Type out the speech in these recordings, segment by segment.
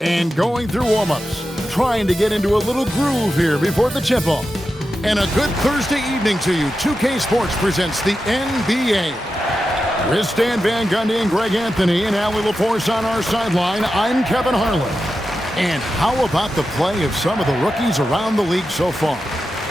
And going through warm-ups, trying to get into a little groove here before the tip-off. And a good Thursday evening to you. 2K Sports presents the NBA. With Stan Van Gundy and Greg Anthony and Allie LaForce on our sideline, I'm Kevin Harlan. And how about the play of some of the rookies around the league so far?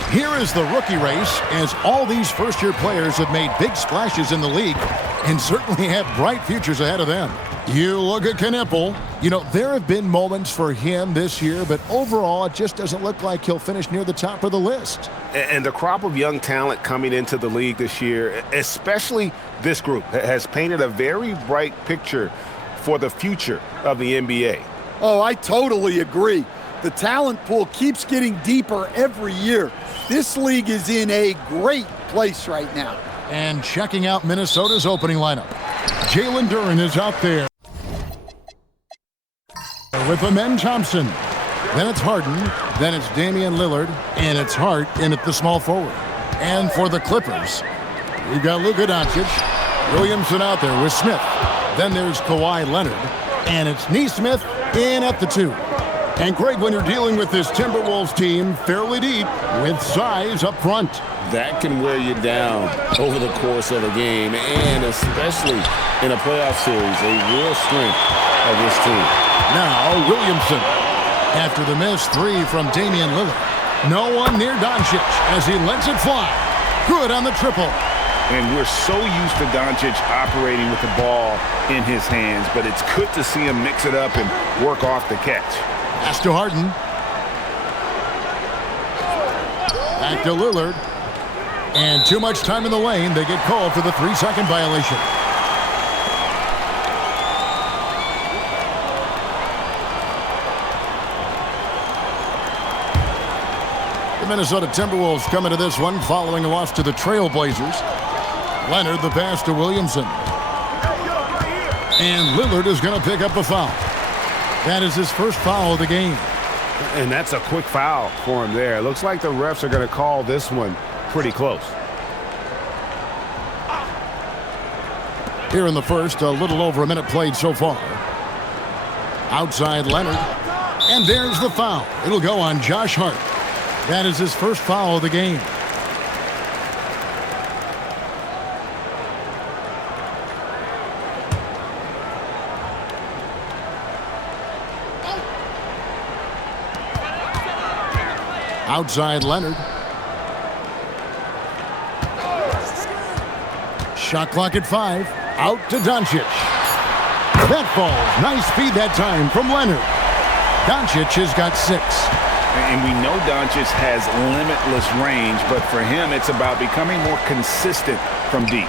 Here is the rookie race, as all these first-year players have made big splashes in the league and certainly have bright futures ahead of them. You look at Knipple. You know, there have been moments for him this year, but overall, it just doesn't look like he'll finish near the top of the list. And the crop of young talent coming into the league this year, especially this group, has painted a very bright picture for the future of the NBA. Oh, I totally agree. The talent pool keeps getting deeper every year. This league is in a great place right now. And checking out Minnesota's opening lineup, Jalen Duren is out there with Amen Thompson. Then it's Harden, then it's Damian Lillard, and it's Hart in at the small forward. And for the Clippers, we've got Luka Doncic, Williamson out there with Smith. Then there's Kawhi Leonard, and it's Nesmith in at the 2. And Greg, when you're dealing with this Timberwolves team fairly deep with size up front, that can wear you down over the course of a game, and especially in a playoff series, a real strength of this team. Now Williamson, after the missed 3 from Damian Lillard. No one near Doncic as he lets it fly. Good on the triple. And we're so used to Doncic operating with the ball in his hands, but it's good to see him mix it up and work off the catch. Pass to Harden. Back to Lillard. And too much time in the lane. They get called for the 3-second violation. The Minnesota Timberwolves coming to this one following a loss to the Trail Blazers. Leonard the pass to Williamson. And Lillard is going to pick up a foul. That is his first foul of the game. And that's a quick foul for him there. Looks like the refs are going to call this one pretty close. Here in the first, a little over a minute played so far. Outside Leonard. And there's the foul. It'll go on Josh Hart. That is his first foul of the game. Outside Leonard. Shot clock at 5. Out to Doncic. That falls. Nice feed that time from Leonard. Doncic has got 6. And we know Doncic has limitless range, but for him, it's about becoming more consistent from deep.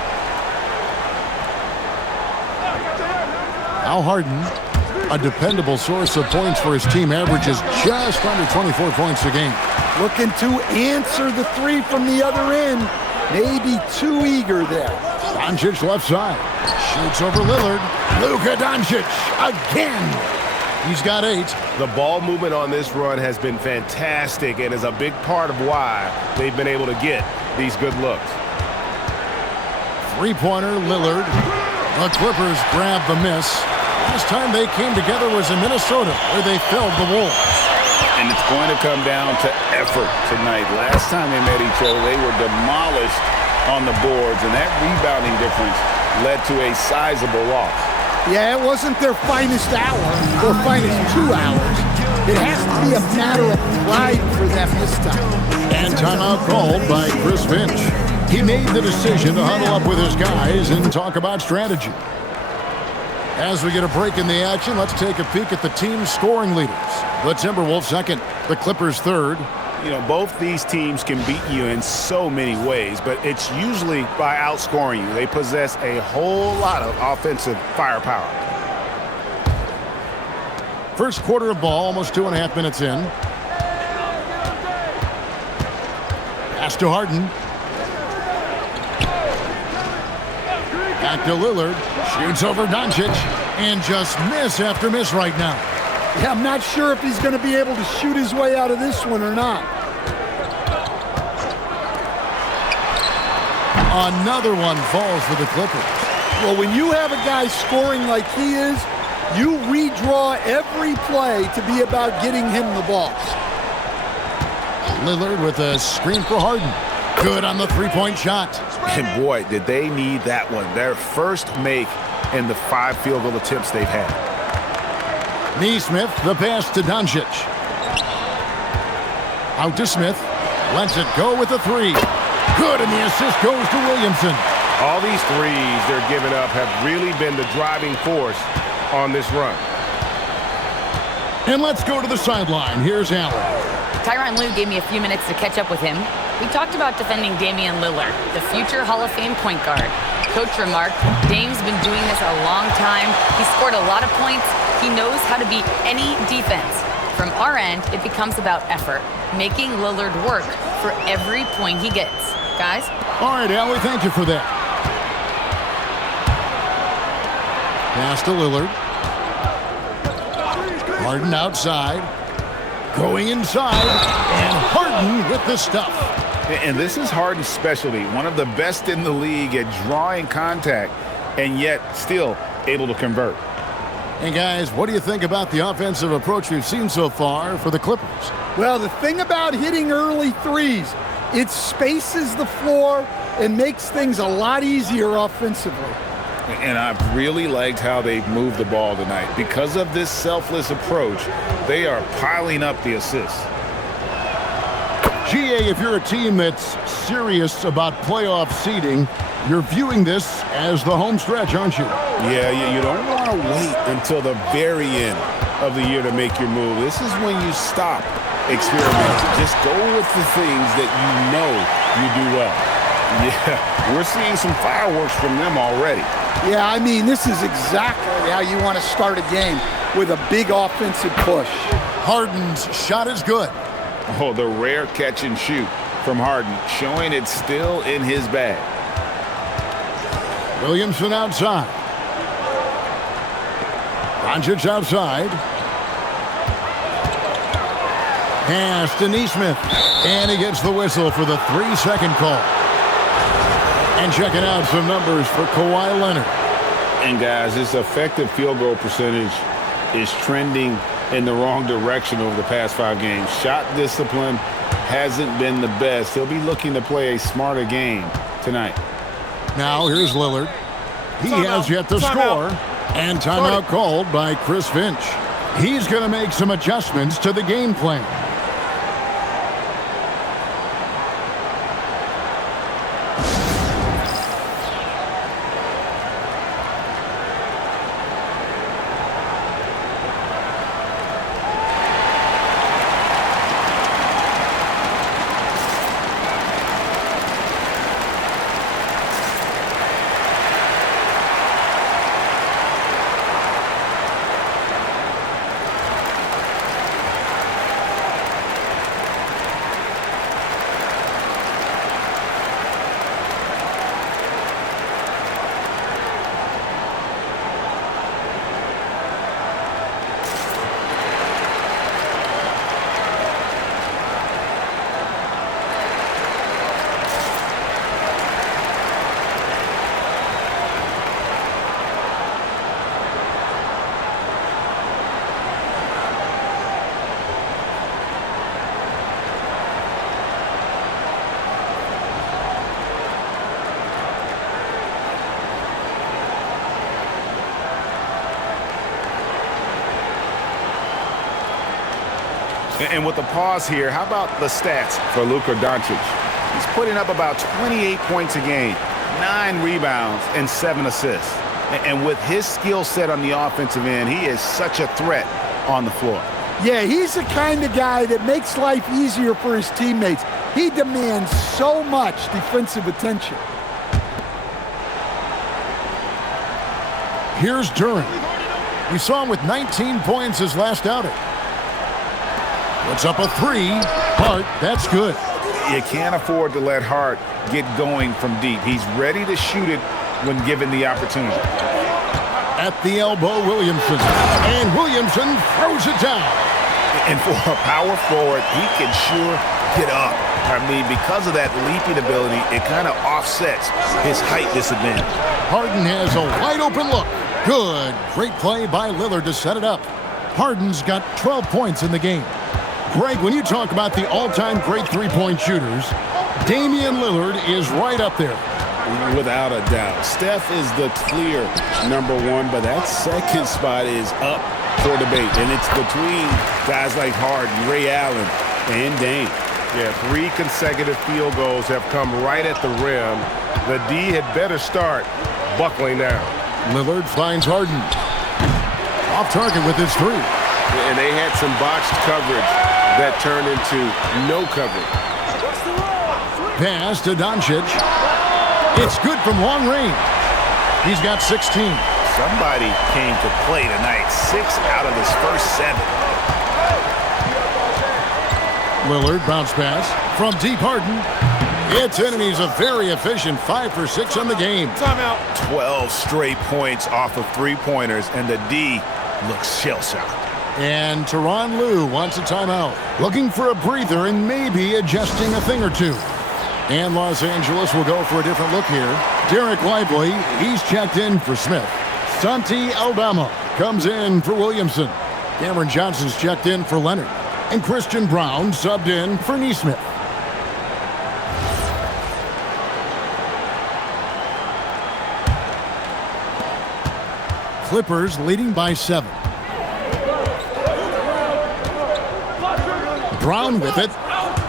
Al Harden, a dependable source of points for his team, averages just under 24 points a game. Looking to answer the 3 from the other end. Maybe too eager there. Doncic left side. Shoots over Lillard. Luka Doncic again. He's got 8. The ball movement on this run has been fantastic and is a big part of why they've been able to get these good looks. 3-pointer, Lillard. The Clippers grab the miss. Last time they came together was in Minnesota, where they felled the Wolves. And it's going to come down to effort tonight. Last time they met each other, they were demolished on the boards, and that rebounding difference led to a sizable loss. Yeah, it wasn't their finest hour or finest 2 hours. It has to be a matter of pride for them this time. And timeout called by Chris Finch. He made the decision to huddle up with his guys and talk about strategy. As we get a break in the action, let's take a peek at the team's scoring leaders. The Timberwolves second, the Clippers third. You know, both these teams can beat you in so many ways, but it's usually by outscoring you. They possess a whole lot of offensive firepower. First quarter of ball, almost 2.5 minutes in. Pass to Harden. Back to Lillard. Shoots over Doncic. And just miss after miss right now. Yeah, I'm not sure if he's going to be able to shoot his way out of this one or not. Another one falls for the Clippers. Well, when you have a guy scoring like he is, You redraw every play to be about getting him the ball. Lillard with a screen for Harden. Good on the three-point shot. And boy, did they need that one. Their first make in the 5 field goal attempts they've had. Neesmith, the pass to Doncic. Out to Smith. Lets it go with a 3. Good, and the assist goes to Williamson. All these threes they're giving up have really been the driving force on this run. And let's go to the sideline. Here's Allen. Tyronn Lue gave me a few minutes to catch up with him. We talked about defending Damian Lillard, the future Hall of Fame point guard. Coach remarked, Dame's been doing this a long time. He scored a lot of points. He knows how to beat any defense. From our end, it becomes about effort, making Lillard work for every point he gets. Guys? All right, Allie, thank you for that. Pass to Lillard. Harden outside. Going inside. And Harden with the stuff. And this is Harden's specialty. One of the best in the league at drawing contact and yet still able to convert. Hey, guys, what do you think about the offensive approach we've seen so far for the Clippers? Well, the thing about hitting early threes, it spaces the floor and makes things a lot easier offensively. And I've really liked how they've moved the ball tonight. Because of this selfless approach, they are piling up the assists. GA, if you're a team that's serious about playoff seeding, you're viewing this as the home stretch, aren't you? Yeah, you don't want to wait until the very end of the year to make your move. This is when you stop experimenting. Just go with the things that you know you do well. Yeah, we're seeing some fireworks from them already. Yeah, I mean, this is exactly how you want to start a game, with a big offensive push. Harden's shot is good. Oh, the rare catch and shoot from Harden, showing it's still in his bag. Williamson outside. Doncic outside. Pass to Neesmith. And he gets the whistle for the 3-second call. And checking out some numbers for Kawhi Leonard. And guys, his effective field goal percentage is trending in the wrong direction over the past 5 games. Shot discipline hasn't been the best. He'll be looking to play a smarter game tonight. Now here's Lillard. He has yet to score. And timeout called by Chris Finch. He's going to make some adjustments to the game plan. And with the pause here, how about the stats for Luka Doncic? He's putting up about 28 points a game, 9 rebounds, and 7 assists. And with his skill set on the offensive end, he is such a threat on the floor. Yeah, he's the kind of guy that makes life easier for his teammates. He demands so much defensive attention. Here's Duran. We saw him with 19 points his last outing. Puts up a 3. Hart, that's good. You can't afford to let Hart get going from deep. He's ready to shoot it when given the opportunity. At the elbow, Williamson. And Williamson throws it down. And for a power forward, he can sure get up. I mean, because of that leaping ability, it kind of offsets his height disadvantage. Harden has a wide open look. Good. Great play by Lillard to set it up. Harden's got 12 points in the game. Greg, when you talk about the all-time great three-point shooters, Damian Lillard is right up there. Without a doubt. Steph is the clear #1, but that second spot is up for debate. And it's between guys like Harden, Ray Allen, and Dame. Yeah, 3 consecutive field goals have come right at the rim. The D had better start buckling down. Lillard finds Harden. Off target with his 3. And they had some botched coverage that turned into no coverage. Pass to Doncic. It's good from long range. He's got 16. Somebody came to play tonight. 6 out of his first 7. Lillard bounce pass from deep. Harden. It's in, and he's a very efficient 5 for 6 on the game. Timeout. 12 straight points off of 3-pointers, and the D looks shell-shocked. And Tyronn Lue wants a timeout. Looking for a breather and maybe adjusting a thing or two. And Los Angeles will go for a different look here. Derek Lively, he's checked in for Smith. Santi Aldama comes in for Williamson. Cameron Johnson's checked in for Leonard. And Christian Brown subbed in for Nesmith. Clippers leading by 7. Brown with it.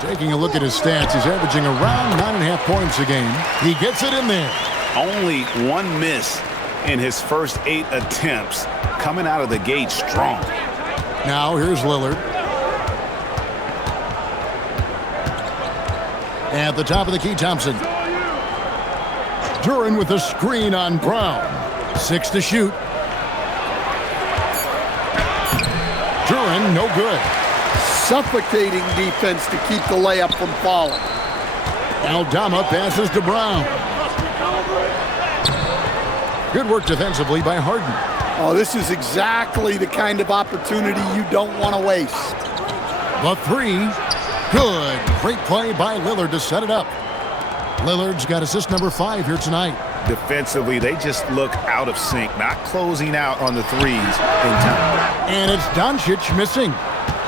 Taking a look at his stats, he's averaging around 9.5 points a game. He gets it in there. Only 1 miss in his first 8 attempts. Coming out of the gate strong. Now here's Lillard. At the top of the key, Thompson. Duran with a screen on Brown. 6 to shoot. Duran, no good. Suffocating defense to keep the layup from falling. Aldama passes to Brown. Good work defensively by Harden. Oh, this is exactly the kind of opportunity you don't want to waste. The 3. Good. Great play by Lillard to set it up. Lillard's got assist number 5 here tonight. Defensively, they just look out of sync, not closing out on the 3s in time. And it's Doncic missing.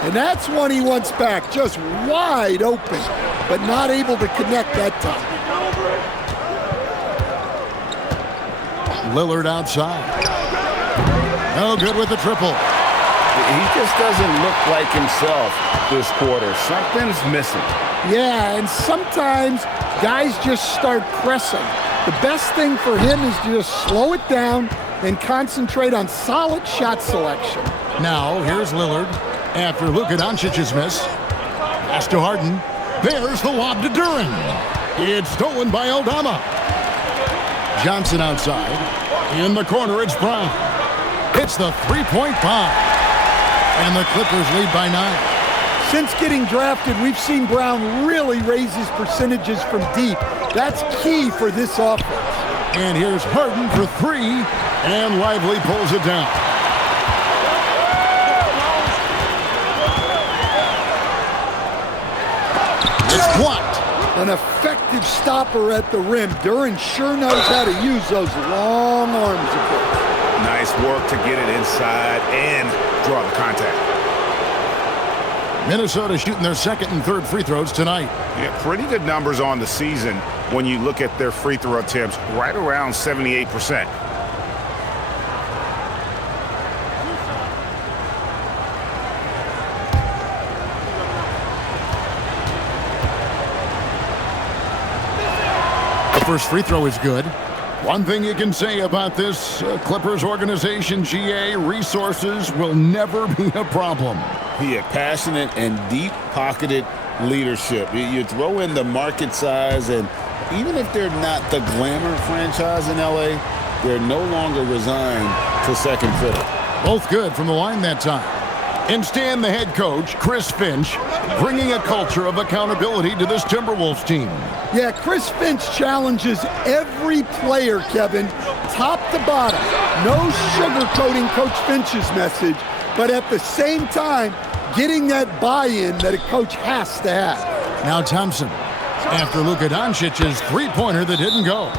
And that's one he wants back, just wide open, but not able to connect that time. Lillard outside. No good with the triple. He just doesn't look like himself this quarter. Something's missing. Yeah, and sometimes guys just start pressing. The best thing for him is to just slow it down and concentrate on solid shot selection. Now, here's Lillard. After Luka Doncic's miss. Pass to Harden. There's the lob to Duran. It's stolen by Aldama. Johnson outside. In the corner, it's Brown. It's the 3-point bomb. And the Clippers lead by 9. Since getting drafted, we've seen Brown really raise his percentages from deep. That's key for this offense. And here's Harden for 3. And Lively pulls it down. It's blocked. An effective stopper at the rim. Duran sure knows how to use those long arms of his. Nice work to get it inside and draw the contact. Minnesota shooting their second and third free throws tonight. Yeah, pretty good numbers on the season when you look at their free throw attempts, right around 78%. The first free throw is good. One thing you can say about this Clippers organization, GA, resources will never be a problem. Yeah, passionate and deep-pocketed leadership. You throw in the market size, and even if they're not the glamour franchise in L.A., they're no longer resigned to second fiddle. Both good from the line that time. And Stan, the head coach, Chris Finch, bringing a culture of accountability to this Timberwolves team. Yeah, Chris Finch challenges every player, Kevin, top to bottom. No sugarcoating Coach Finch's message, but at the same time, getting that buy-in that a coach has to have. Now Thompson, after Luka Doncic's three-pointer that didn't go.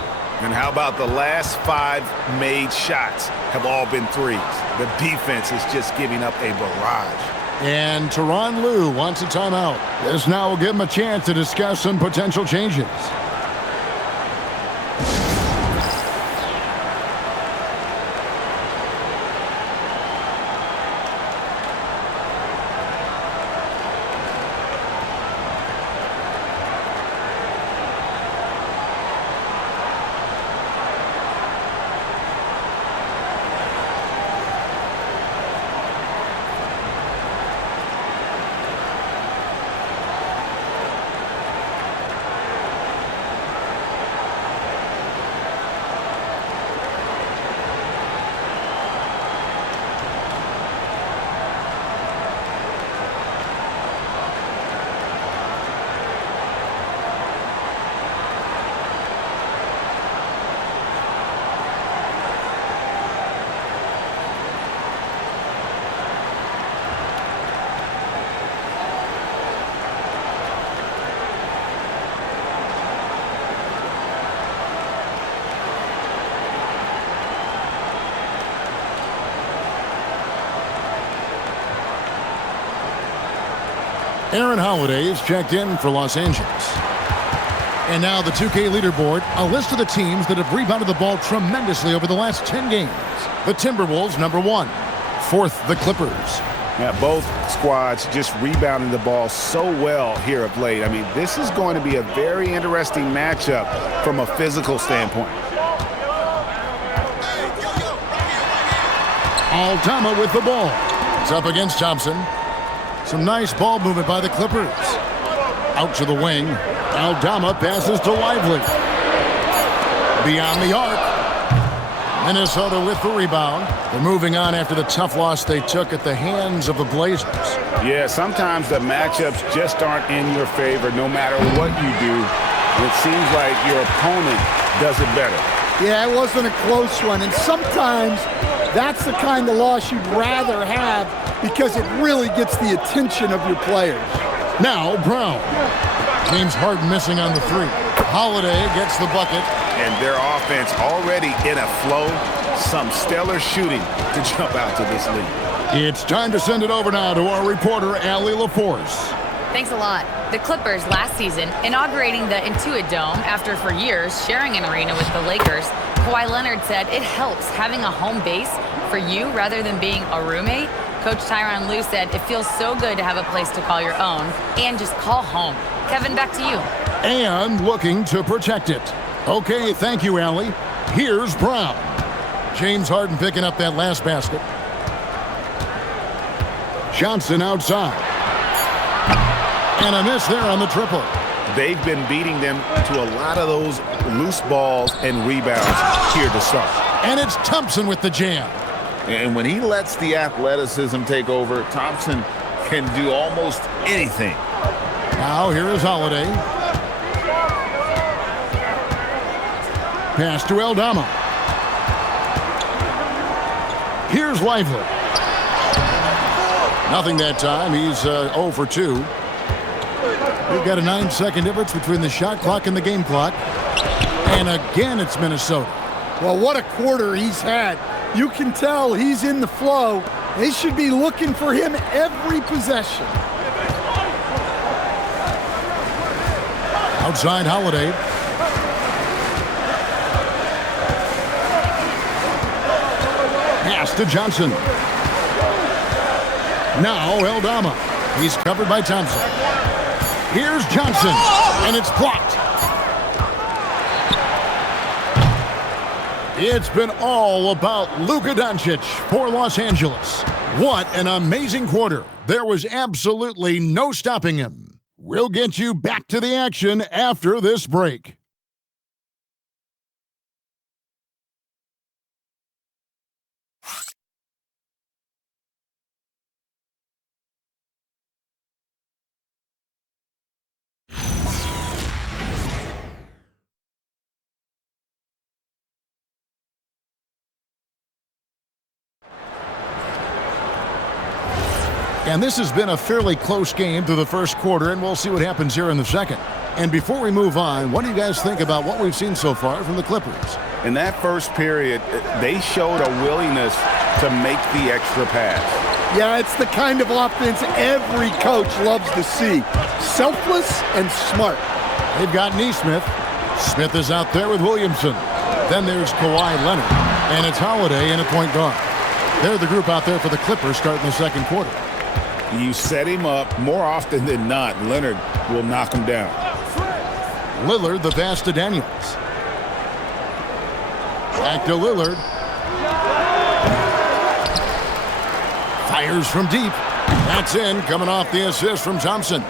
And how about the last 5 made shots have all been threes? The defense is just giving up a barrage. And Tyronn Lue wants a timeout. This now will give him a chance to discuss some potential changes. Aaron Holiday is checked in for Los Angeles. And now the 2K leaderboard, a list of the teams that have rebounded the ball tremendously over the last 10 games. The Timberwolves, number 1. 4th, the Clippers. Yeah, both squads just rebounding the ball so well here of late. I mean, this is going to be a very interesting matchup from a physical standpoint. Aldama with the ball. It's up against Thompson. Some nice ball movement by the Clippers. Out to the wing. Aldama passes to Lively. Beyond the arc. Minnesota with the rebound. They're moving on after the tough loss they took at the hands of the Blazers. Yeah, sometimes the matchups just aren't in your favor no matter what you do. It seems like your opponent does it better. Yeah, it wasn't a close one. And sometimes that's the kind of loss you'd rather have because it really gets the attention of your players. Now Brown. James Harden missing on the 3. Holiday gets the bucket. And their offense already in a flow. Some stellar shooting to jump out to this lead. It's time to send it over now to our reporter, Allie LaForce. Thanks a lot. The Clippers last season inaugurating the Intuit Dome after for years sharing an arena with the Lakers. Kawhi Leonard said it helps having a home base for you rather than being a roommate. Coach Tyronn Lue said it feels so good to have a place to call your own and just call home. Kevin, back to you. And looking to protect it. Okay, thank you, Allie. Here's Brown. James Harden picking up that last basket. Johnson outside. And a miss there on the triple. They've been beating them to a lot of those loose balls and rebounds here to start. And it's Thompson with the jam. And when he lets the athleticism take over, Thompson can do almost anything. Now here is Holiday. Pass to Aldama. Here's Lively. Nothing that time. He's 0 for 2. We've got a 9-second difference between the shot clock and the game clock. And again, it's Minnesota. Well, what a quarter he's had. You can tell he's in the flow. They should be looking for him every possession. Outside Holiday. Pass to Johnson. Now Aldama. He's covered by Thompson. Here's Johnson, and it's blocked. It's been all about Luka Doncic for Los Angeles. What an amazing quarter. There was absolutely no stopping him. We'll get you back to the action after this break. And this has been a fairly close game through the first quarter, and we'll see what happens here in the second. And before we move on, what do you guys think about what we've seen so far from the Clippers? In that first period, they showed a willingness to make the extra pass. Yeah, it's the kind of offense every coach loves to see. Selfless and smart. They've got Nesmith. Smith is out there with Williamson. Then there's Kawhi Leonard. And it's Holiday and a point guard. They're the group out there for the Clippers starting the second quarter. You set him up more often than not. Leonard will knock him down. Lillard, the pass to Daniels. Back to Lillard. Fires from deep. That's in, coming off the assist from Thompson.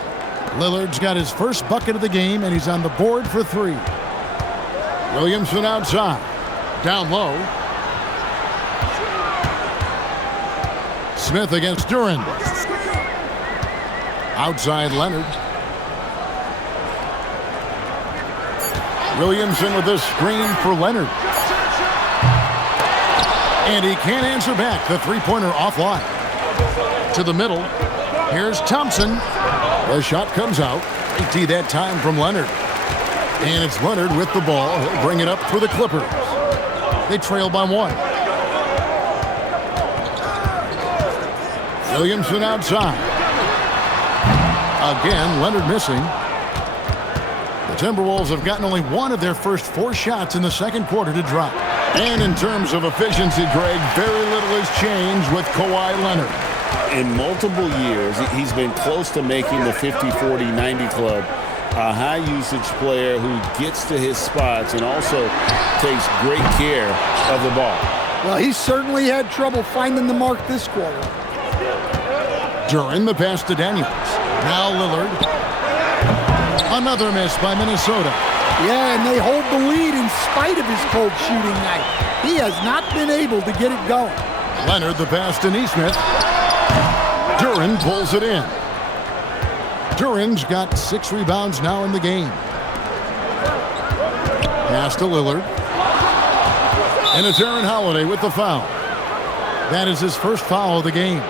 Lillard's got his first bucket of the game, and he's on the board for 3. Williamson outside. Down low. Smith against Duran. Outside Leonard. Williamson with a screen for Leonard. And he can't answer back. The three-pointer offline. To the middle. Here's Thompson. The shot comes out. 80 that time from Leonard. And it's Leonard with the ball. He'll bring it up for the Clippers. They trail by 1. Williamson outside. Again, Leonard missing. The Timberwolves have gotten only 1 of their first 4 shots in the second quarter to drop. And in terms of efficiency, Greg, very little has changed with Kawhi Leonard. In multiple years, he's been close to making the 50-40-90 club. A high-usage player who gets to his spots and also takes great care of the ball. Well, he certainly had trouble finding the mark this quarter. During the pass to Daniels. Now Lillard. Another miss by Minnesota. Yeah, and they hold the lead in spite of his cold shooting night. He has not been able to get it going. Leonard the pass to Nesmith. Duran pulls it in. Duran's got 6 rebounds now in the game. Pass to Lillard. And it's Aaron Holiday with the foul. That is his first foul of the game.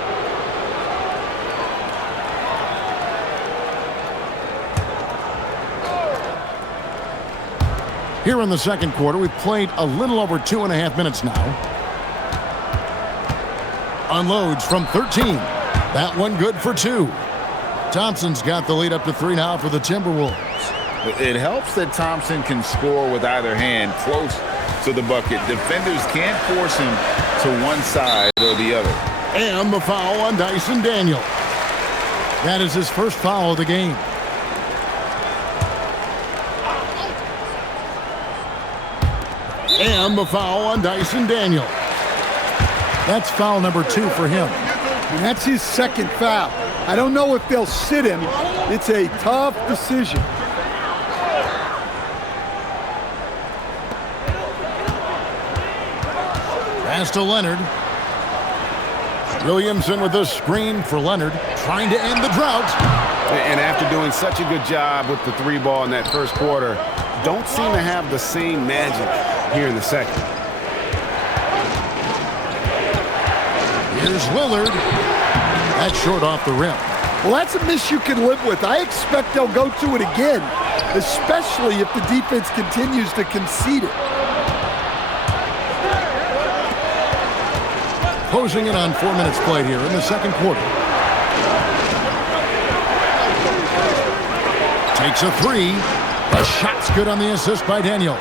Here in the second quarter, we've played a little over 2.5 minutes now. Unloads from 13. That one good for 2. Thompson's got the lead up to 3 now for the Timberwolves. It helps that Thompson can score with either hand close to the bucket. Defenders can't force him to one side or the other. And the foul on Dyson Daniels. That is his first foul of the game. And the foul on Dyson Daniels. That's foul number 2 for him. And that's his second foul. I don't know if they'll sit him. It's a tough decision. Pass to Leonard. Williamson with a screen for Leonard, trying to end the drought. And after doing such a good job with the 3 ball in that first quarter, don't seem to have the same magic here in the second. Here's Lillard. That's short off the rim. Well, that's a miss you can live with. I expect they'll go to it again, especially if the defense continues to concede it. Closing in on 4 minutes played here in the second quarter. Takes a 3. The shot's good on the assist by Daniels.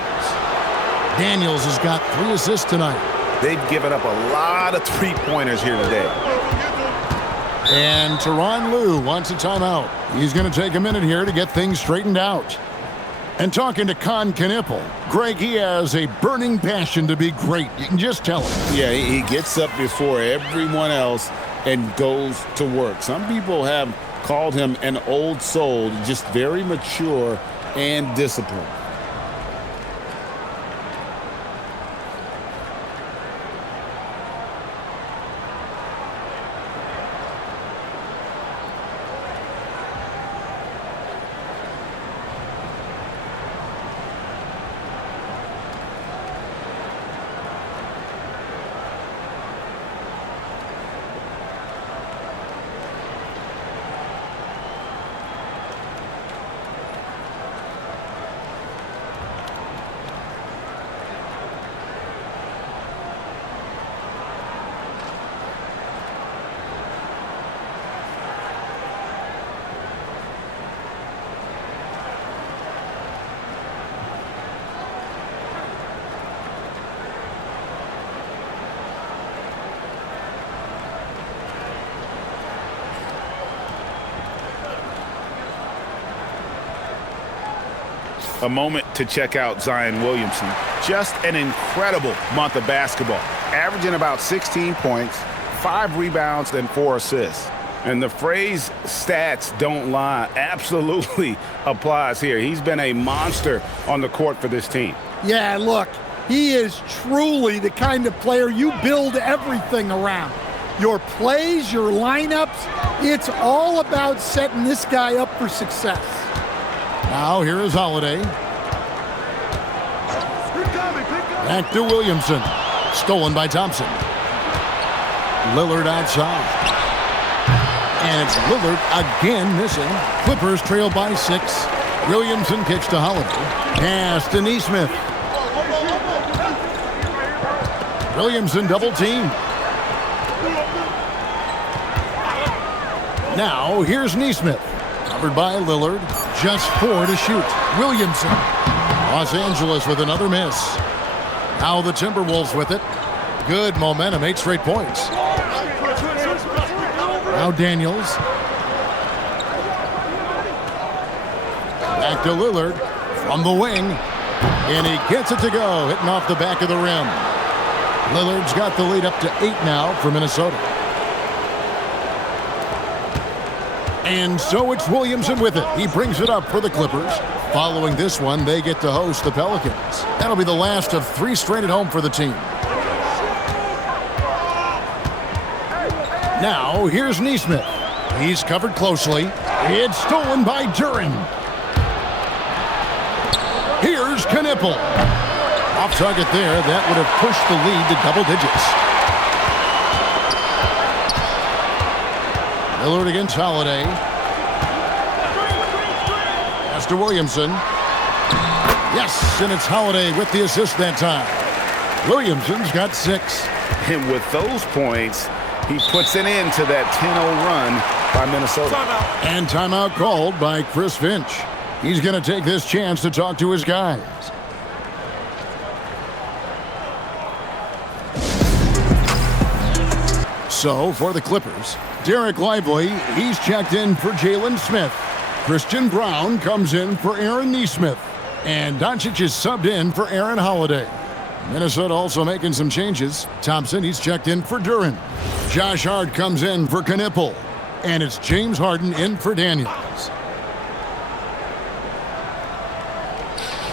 Daniels has got 3 assists tonight. They've given up a lot of 3-pointers here today. And Tyronn Lue wants a timeout. He's going to take a minute here to get things straightened out. And talking to Con Knippel, Greg, he has a burning passion to be great. You can just tell him. Yeah, he gets up before everyone else and goes to work. Some people have called him an old soul, just very mature and disciplined. a moment to check out Zion Williamson. Just an incredible month of basketball, averaging about 16 points, 5 rebounds, and 4 assists. And the phrase stats don't lie absolutely applies here. He's been a monster on the court for this team. Yeah, look, he is truly the kind of player you build everything around. Your plays, your lineups, it's all about setting this guy up for success. Now here is Holiday. Back to Williamson. Stolen by Thompson. Lillard outside. And it's Lillard again missing. Clippers trail by 6. Williamson kicks to Holiday. Pass to Nesmith. Williamson double team. Now here's Nesmith. Covered by Lillard. Just 4 to shoot. Williamson. Los Angeles with another miss. Now the Timberwolves with it. Good momentum, 8 straight points. Now Daniels. Back to Lillard from the wing. And he gets it to go, hitting off the back of the rim. Lillard's got the lead up to 8 now for Minnesota. And so it's Williamson with it. He brings it up for the Clippers. Following this one, they get to host the Pelicans. That'll be the last of 3 straight at home for the team. Now, here's Nesmith. He's covered closely. It's stolen by Duren. Here's Knipple. Off target there. That would have pushed the lead to double digits. Lillard against Holiday. Pass to Williamson. Yes, and it's Holiday with the assist that time. Williamson's got 6. And with those points, he puts an end to that 10-0 run by Minnesota. And timeout called by Chris Finch. He's going to take this chance to talk to his guys. So, for the Clippers, Derek Lively, he's checked in for Jalen Smith. Christian Brown comes in for Aaron Nesmith. And Doncic is subbed in for Aaron Holiday. Minnesota also making some changes. Thompson, he's checked in for Duren. Josh Hart comes in for Knipple. And it's James Harden in for Daniels.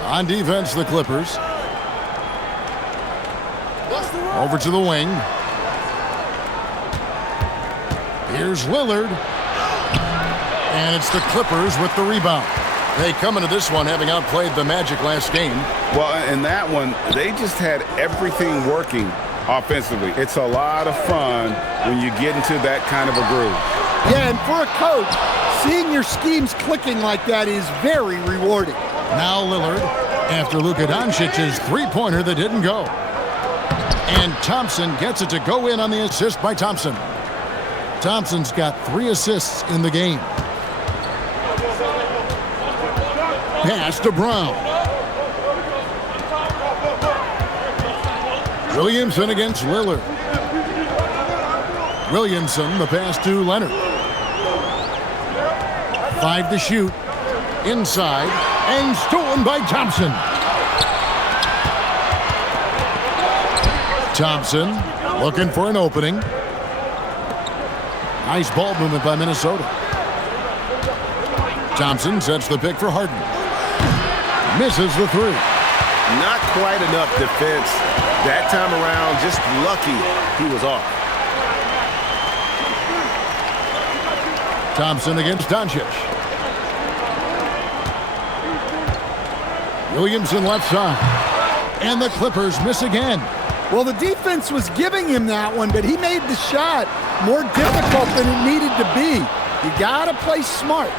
On defense, the Clippers. Over to the wing. Here's Lillard. And it's the Clippers with the rebound. They come into this one having outplayed the Magic last game. Well, in that one, they just had everything working offensively. It's a lot of fun when you get into that kind of a groove. Yeah, and for a coach, seeing your schemes clicking like that is very rewarding. Now Lillard, after Luka Doncic's three-pointer that didn't go. And Thompson gets it to go in on the assist by Thompson. Thompson's got 3 assists in the game. Pass to Brown. Williamson against Lillard. Williamson, the pass to Leonard. 5 to shoot. Inside. And stolen by Thompson. Thompson looking for an opening. Nice ball movement by Minnesota. Thompson sets the pick for Harden. Misses the 3. Not quite enough defense. That time around, just lucky he was off. Thompson against Doncic. Williamson left side. And the Clippers miss again. Well, the defense was giving him that one, but he made the shot more difficult than it needed to be. You got to play smart.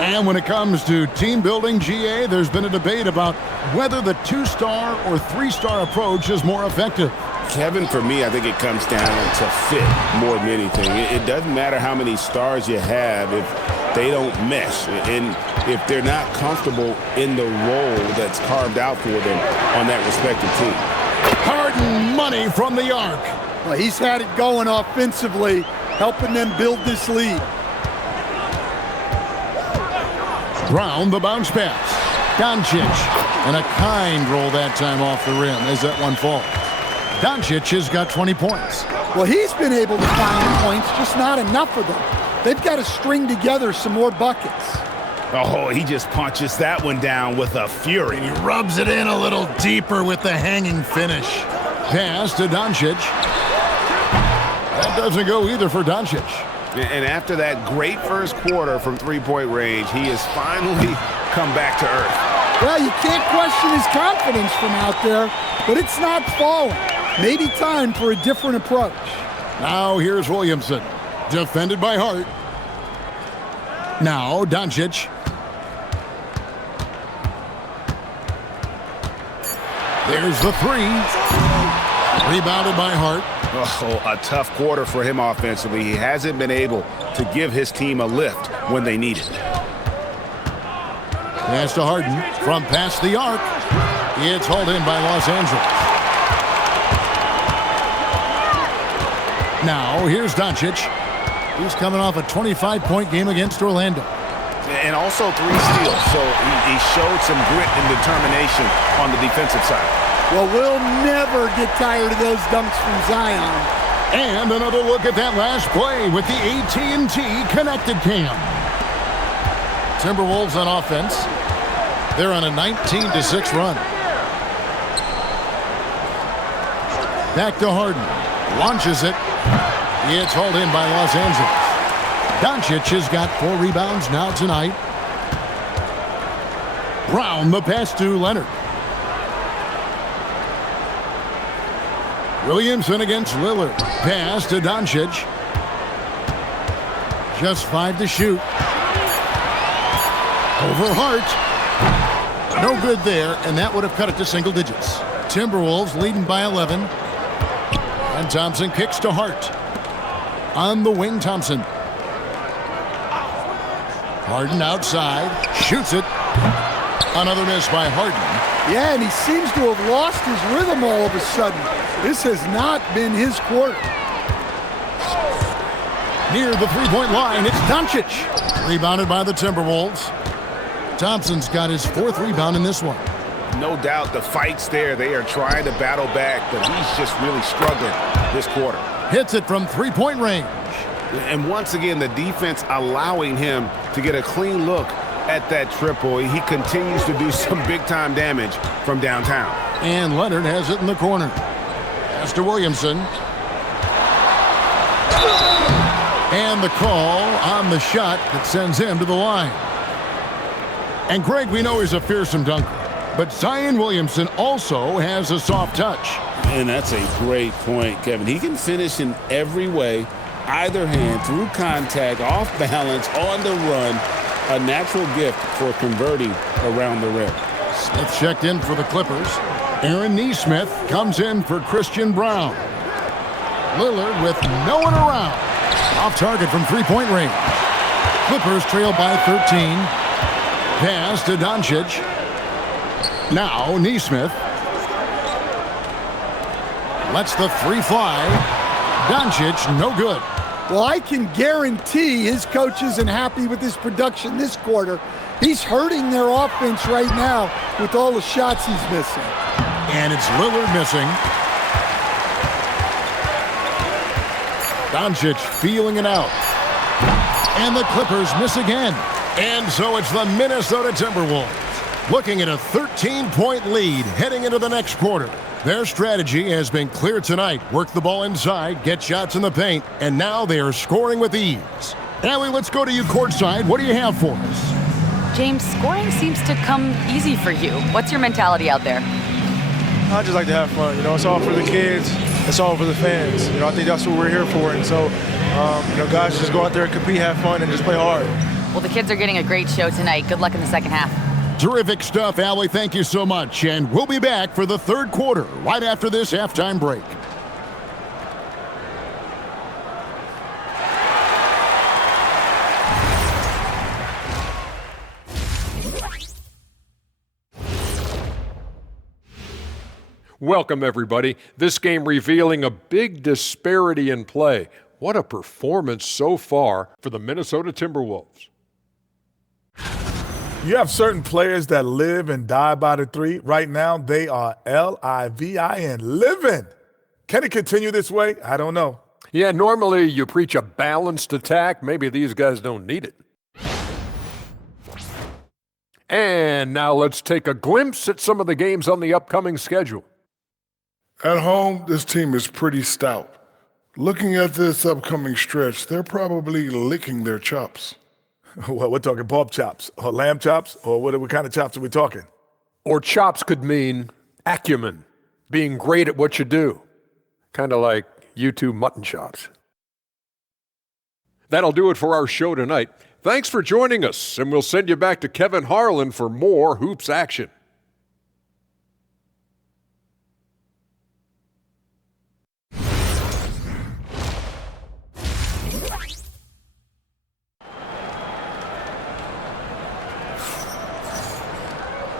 And when it comes to team building, GA, there's been a debate about whether the 2-star or 3-star approach is more effective. Kevin, for me, I think it comes down to fit more than anything. It doesn't matter how many stars you have if they don't mesh and if they're not comfortable in the role that's carved out for them on that respective team. Harden money from the arc. Well, he's had it going offensively, helping them build this lead. Brown the bounce pass. Doncic, and a kind roll that time off the rim as that one falls. Doncic has got 20 points. Well, he's been able to find points, just not enough of them. They've got to string together some more buckets. Oh, he just punches that one down with a fury. He rubs it in a little deeper with the hanging finish. Pass to Doncic. That doesn't go either for Doncic. And after that great first quarter from three-point range, he has finally come back to earth. Well, you can't question his confidence from out there, but it's not falling. Maybe time for a different approach. Now here's Williamson, defended by Hart. Now Doncic. There's the three. Rebounded by Hart. Oh, a tough quarter for him offensively. He hasn't been able to give his team a lift when they need it. Pass to Harden from past the arc. It's hauled in by Los Angeles. Now here's Doncic. He's coming off a 25-point game against Orlando. And also 3 steals, so he showed some grit and determination on the defensive side. Well, we'll never get tired of those dunks from Zion. And another look at that last play with the AT&T Connected Cam. Timberwolves on offense. They're on a 19-6 run. Back to Harden. Launches it. It's hauled in by Los Angeles. Doncic has got 4 rebounds now tonight. Brown, the pass to Leonard. Williamson against Lillard. Pass to Doncic. Just 5 to shoot. Over Hart. No good there, and that would have cut it to single digits. Timberwolves leading by 11. And Thompson kicks to Hart. On the wing, Thompson. Harden outside. Shoots it. Another miss by Harden. Yeah, and he seems to have lost his rhythm all of a sudden. This has not been his quarter. Near the three-point line, it's Doncic. Rebounded by the Timberwolves. Thompson's got his 4th rebound in this one. No doubt the fight's there. They are trying to battle back, but he's just really struggling this quarter. Hits it from three-point range. And once again, the defense allowing him to get a clean look at that triple. He continues to do some big-time damage from downtown. And Leonard has it in the corner. Pass to Williamson. And the call on the shot that sends him to the line. And Greg, we know he's a fearsome dunker, but Zion Williamson also has a soft touch. And that's a great point, Kevin. He can finish in every way, either hand, through contact, off balance, on the run. A natural gift for converting around the rim. Smith checked in for the Clippers. Aaron Nesmith comes in for Christian Brown. Lillard with no one around. Off target from three-point range. Clippers trail by 13. Pass to Doncic. Now Nesmith. Lets the 3 fly. Doncic, no good. Well, I can guarantee his coach isn't happy with his production this quarter. He's hurting their offense right now with all the shots he's missing. And it's Lillard missing. Doncic feeling it out. And the Clippers miss again. And so it's the Minnesota Timberwolves looking at a 13-point lead heading into the next quarter. Their strategy has been clear tonight. Work the ball inside, get shots in the paint, and now they are scoring with ease. Allie, let's go to you courtside. What do you have for us? James, scoring seems to come easy for you. What's your mentality out there? I just like to have fun. It's all for the kids. It's all for the fans. I think that's what we're here for. And so, guys, just go out there and compete, have fun, and just play hard. Well, the kids are getting a great show tonight. Good luck in the second half. Terrific stuff, Allie. Thank you so much. And we'll be back for the third quarter right after this halftime break. Welcome, everybody. This game revealing a big disparity in play. What a performance so far for the Minnesota Timberwolves. You have certain players that live and die by the three. Right now, they are L-I-V-I-N, living. Can it continue this way? I don't know. Yeah, normally you preach a balanced attack. Maybe these guys don't need it. And now let's take a glimpse at some of the games on the upcoming schedule. At home, this team is pretty stout. Looking at this upcoming stretch, they're probably licking their chops. Well, we're talking pork chops or lamb chops, or what kind of chops are we talking? Or chops could mean acumen, being great at what you do. Kind of like you two mutton chops. That'll do it for our show tonight. Thanks for joining us, and we'll send you back to Kevin Harlan for more hoops action.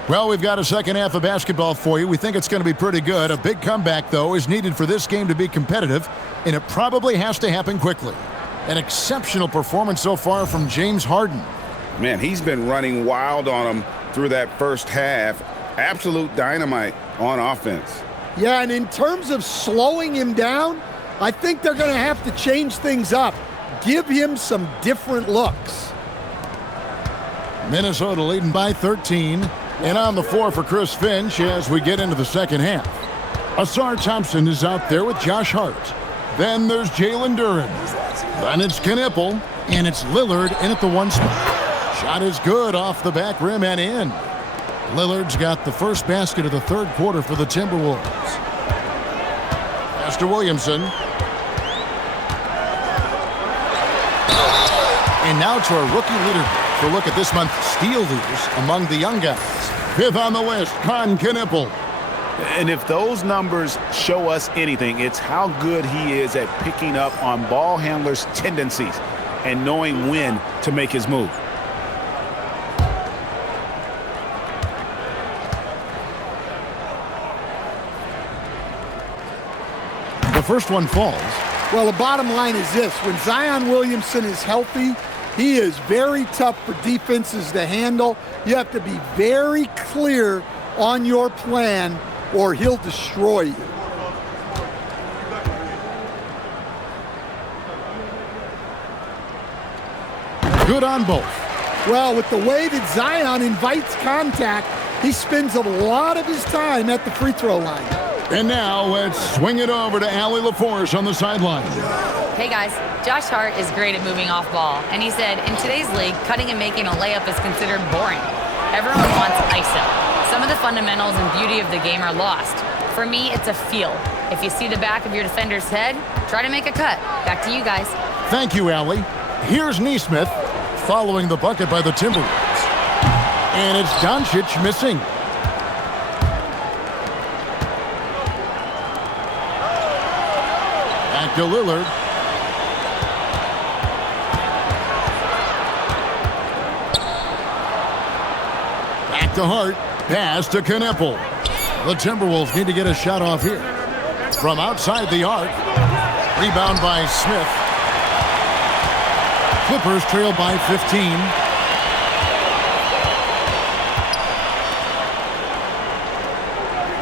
Well, we've got a second half of basketball for you. We think it's going to be pretty good. A big comeback, though, is needed for this game to be competitive, and it probably has to happen quickly. An exceptional performance so far from James Harden. Man, he's been running wild on him through that first half. Absolute dynamite on offense. Yeah, and in terms of slowing him down, I think they're going to have to change things up. Give him some different looks. Minnesota leading by 13. And on the floor for Chris Finch as we get into the second half. Asar Thompson is out there with Josh Hart. Then there's Jalen Duren. Then it's Knipple, and it's Lillard in at the one spot. Shot is good off the back rim and in. Lillard's got the first basket of the third quarter for the Timberwolves. Pastor Williamson. And now to our rookie leaderboard for a look at this month's steal leaders among the young guys. Fifth on the list, Con Knipple. And if those numbers show us anything, it's how good he is at picking up on ball handlers' tendencies and knowing when to make his move. The first one falls. Well, the bottom line is this. When Zion Williamson is healthy, he is very tough for defenses to handle. You have to be very clear on your plan or he'll destroy you. Good on both. Well, with the way that Zion invites contact, he spends a lot of his time at the free throw line. And now let's swing it over to Allie LaForce on the sideline. Hey guys, Josh Hart is great at moving off ball, and he said, in today's league, cutting and making a layup is considered boring. Everyone wants ISO. Some of the fundamentals and beauty of the game are lost. For me, it's a feel. If you see the back of your defender's head, try to make a cut. Back to you guys. Thank you, Allie. Here's Neesmith following the bucket by the Timberwolves. And it's Doncic missing. Back to Lillard. Back to Hart. Pass to Knipple. The Timberwolves need to get a shot off here. From outside the arc. Rebound by Smith. Clippers trail by 15.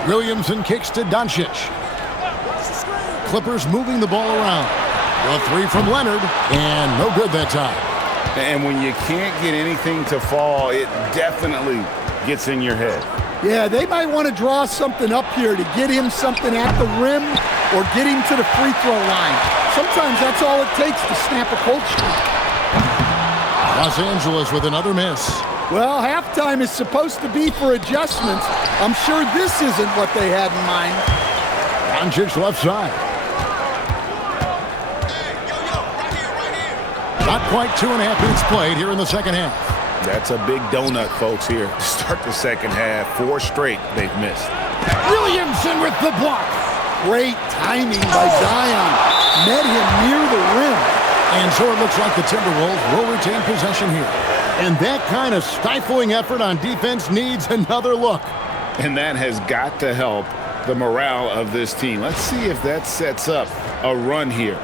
Williamson kicks to Doncic. Clippers moving the ball around. The three from Leonard, and no good that time. And when you can't get anything to fall, it definitely gets in your head. Yeah, they might want to draw something up here to get him something at the rim or get him to the free throw line. Sometimes that's all it takes to snap a cold streak. Los Angeles with another miss. Well, halftime is supposed to be for adjustments. I'm sure this isn't what they had in mind. Doncic left side. Not quite 2.5 minutes played here in the second half. That's a big donut, folks, here to start the second half. 4 straight they've missed. Williamson with the block. Great timing by Zion. Met him near the rim. And so it looks like the Timberwolves will retain possession here. And that kind of stifling effort on defense needs another look. And that has got to help the morale of this team. Let's see if that sets up a run here.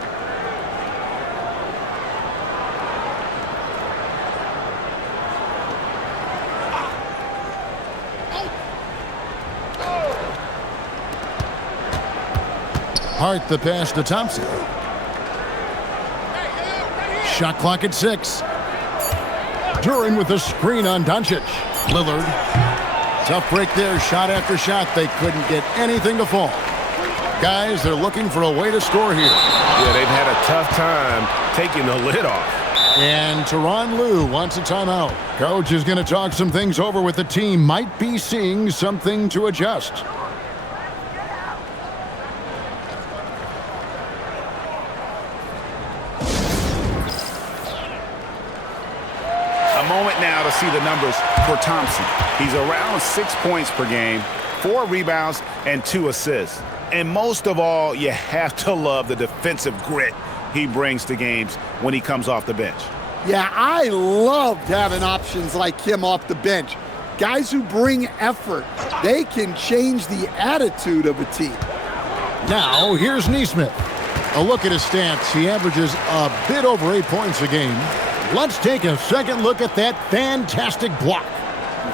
Hart the pass to Thompson. Shot clock at 6. Duren with the screen on Doncic. Lillard. Tough break there, shot after shot. They couldn't get anything to fall. Guys, they're looking for a way to score here. Yeah, they've had a tough time taking the lid off. And Tyronn Lue wants a timeout. Coach is going to talk some things over with the team. Might be seeing something to adjust. A moment now to see the numbers for Thompson. He's around 6 points per game, 4 rebounds, and 2 assists. And most of all, you have to love the defensive grit he brings to games when he comes off the bench. Yeah, I loved having options like him off the bench. Guys who bring effort. They can change the attitude of a team. Now, here's Nesmith. A look at his stats. He averages a bit over 8 points a game. Let's take a second look at that fantastic block.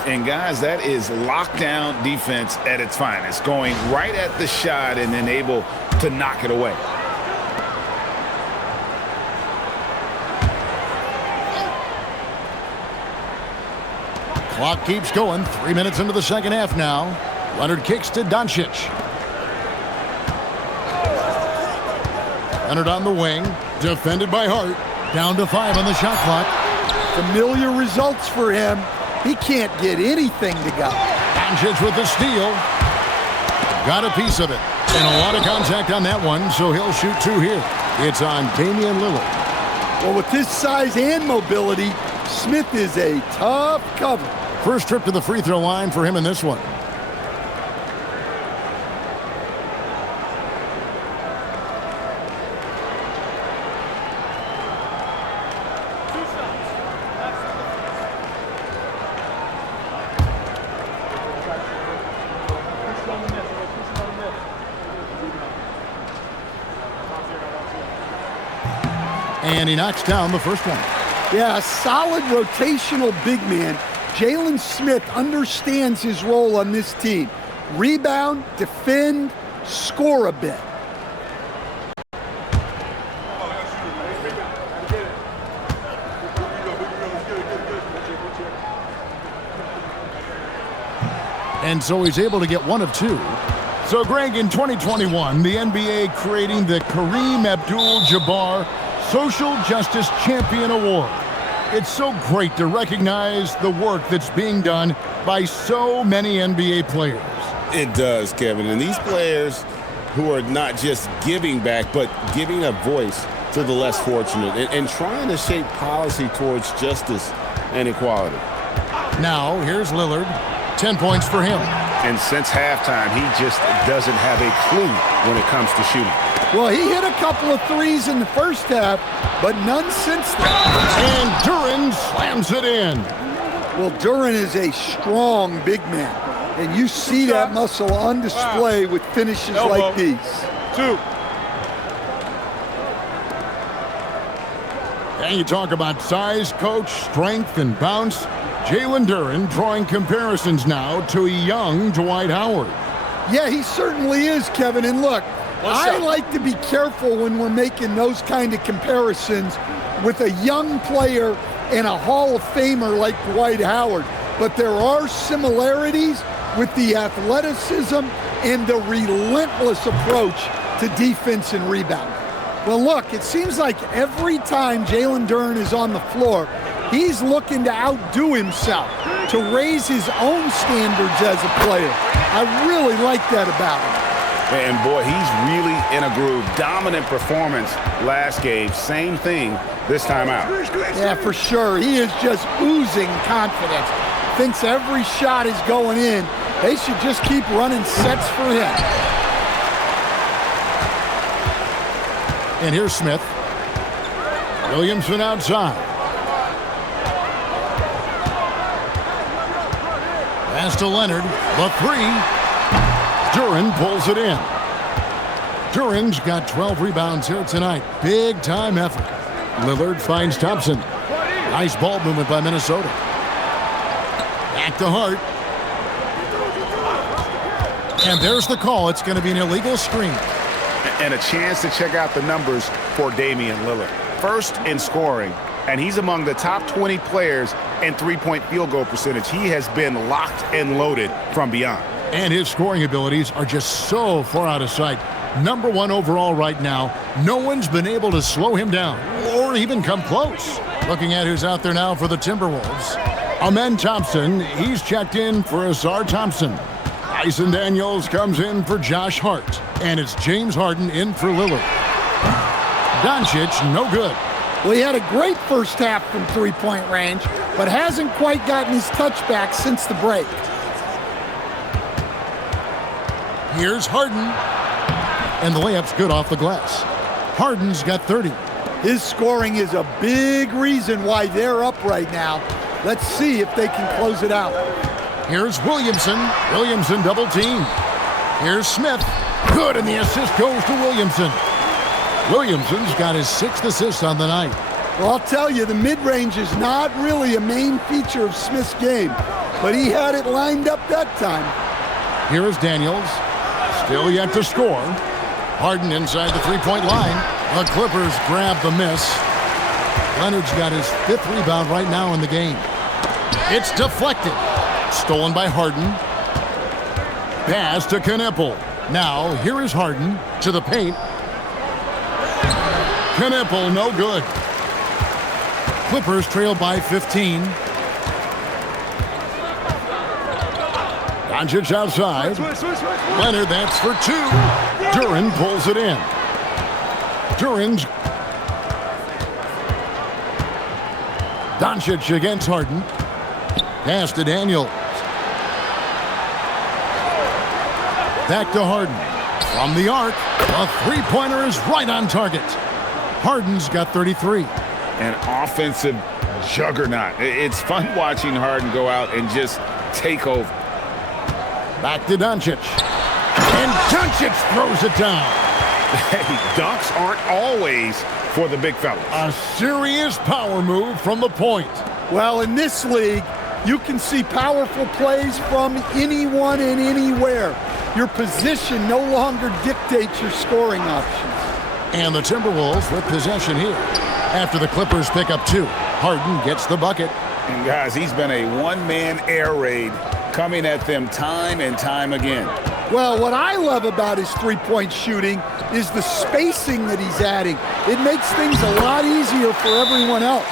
And guys, that is lockdown defense at its finest, going right at the shot and then able to knock it away. Clock keeps going. 3 minutes into the second half now. Leonard kicks to Doncic. Leonard on the wing, defended by Hart. Down to 5 on the shot clock. Familiar results for him. He can't get anything to go. Doncic with the steal. Got a piece of it. And a lot of contact on that one, so he'll shoot 2 here. It's on Damian Lillard. Well, with his size and mobility, Smith is a tough cover. First trip to the free throw line for him in this one. And he knocks down the first one. Yeah, a solid rotational big man. Jalen Smith understands his role on this team. Rebound, defend, score a bit. And so he's able to get 1 of 2. So, Greg, in 2021, the NBA creating the Kareem Abdul-Jabbar Social Justice Champion Award. It's so great to recognize the work that's being done by so many NBA players. It does, Kevin. And these players who are not just giving back, but giving a voice to the less fortunate and trying to shape policy towards justice and equality. Now, here's Lillard. 10 points for him. And since halftime, he just doesn't have a clue when it comes to shooting. Well, he hit a couple of threes in the first half, but none since then. And Duren slams it in. Well, Duren is a strong big man, and you see that muscle on display with finishes like these. 2. And you talk about size, coach, strength, and bounce. Jalen Duren drawing comparisons now to a young Dwight Howard. Yeah, he certainly is, Kevin. And look, I like to be careful when we're making those kind of comparisons with a young player and a Hall of Famer like Dwight Howard. But there are similarities with the athleticism and the relentless approach to defense and rebound. Well, look, it seems like every time Jalen Duren is on the floor, he's looking to outdo himself, to raise his own standards as a player. I really like that about him. And boy, he's really in a groove. Dominant performance last game. Same thing this time out. Yeah, for sure. He is just oozing confidence. Thinks every shot is going in. They should just keep running sets for him. And here's Smith. Williamson outside. Pass to Leonard. The 3. Duren pulls it in. Duren's got 12 rebounds here tonight. Big time effort. Lillard finds Thompson. Nice ball movement by Minnesota. Back to Hart. And there's the call. It's going to be an illegal screen. and a chance to check out the numbers for Damian Lillard. First in scoring, and he's among the top 20 players in three-point field goal percentage. He has been locked and loaded from beyond. And his scoring abilities are just so far out of sight. Number 1 overall right now. No one's been able to slow him down or even come close. Looking at who's out there now for the Timberwolves. Amen Thompson, he's checked in for Asar Thompson. Tyson Daniels comes in for Josh Hart. And it's James Harden in for Lillard. Doncic, no good. Well, he had a great first half from three-point range, but hasn't quite gotten his touchback since the break. Here's Harden. And the layup's good off the glass. Harden's got 30. His scoring is a big reason why they're up right now. Let's see if they can close it out. Here's Williamson. Williamson double team. Here's Smith. Good, and the assist goes to Williamson. Williamson's got his 6th assist on the night. Well, I'll tell you, the mid-range is not really a main feature of Smith's game, but he had it lined up that time. Here is Daniels. Still yet to score. Harden inside the three-point line. The Clippers grab the miss. Leonard's got his 5th rebound right now in the game. It's deflected. Stolen by Harden. Pass to Kneppel. Now, here is Harden to the paint. Kneppel, no good. Clippers trail by 15. Doncic outside. Leonard, that's for 2. Duran pulls it in. Duran's. Doncic against Harden. Pass to Daniels. Back to Harden. From the arc, a three-pointer is right on target. Harden's got 33. An offensive juggernaut. It's fun watching Harden go out and just take over. Back to Doncic. And Doncic throws it down. Hey, dunks aren't always for the big fellas. A serious power move from the point. Well, in this league, you can see powerful plays from anyone and anywhere. Your position no longer dictates your scoring options. And the Timberwolves with possession here. After the Clippers pick up 2, Harden gets the bucket. And guys, he's been a one-man air raid coming at them time and time again. Well, what I love about his three-point shooting is the spacing that he's adding. It makes things a lot easier for everyone else.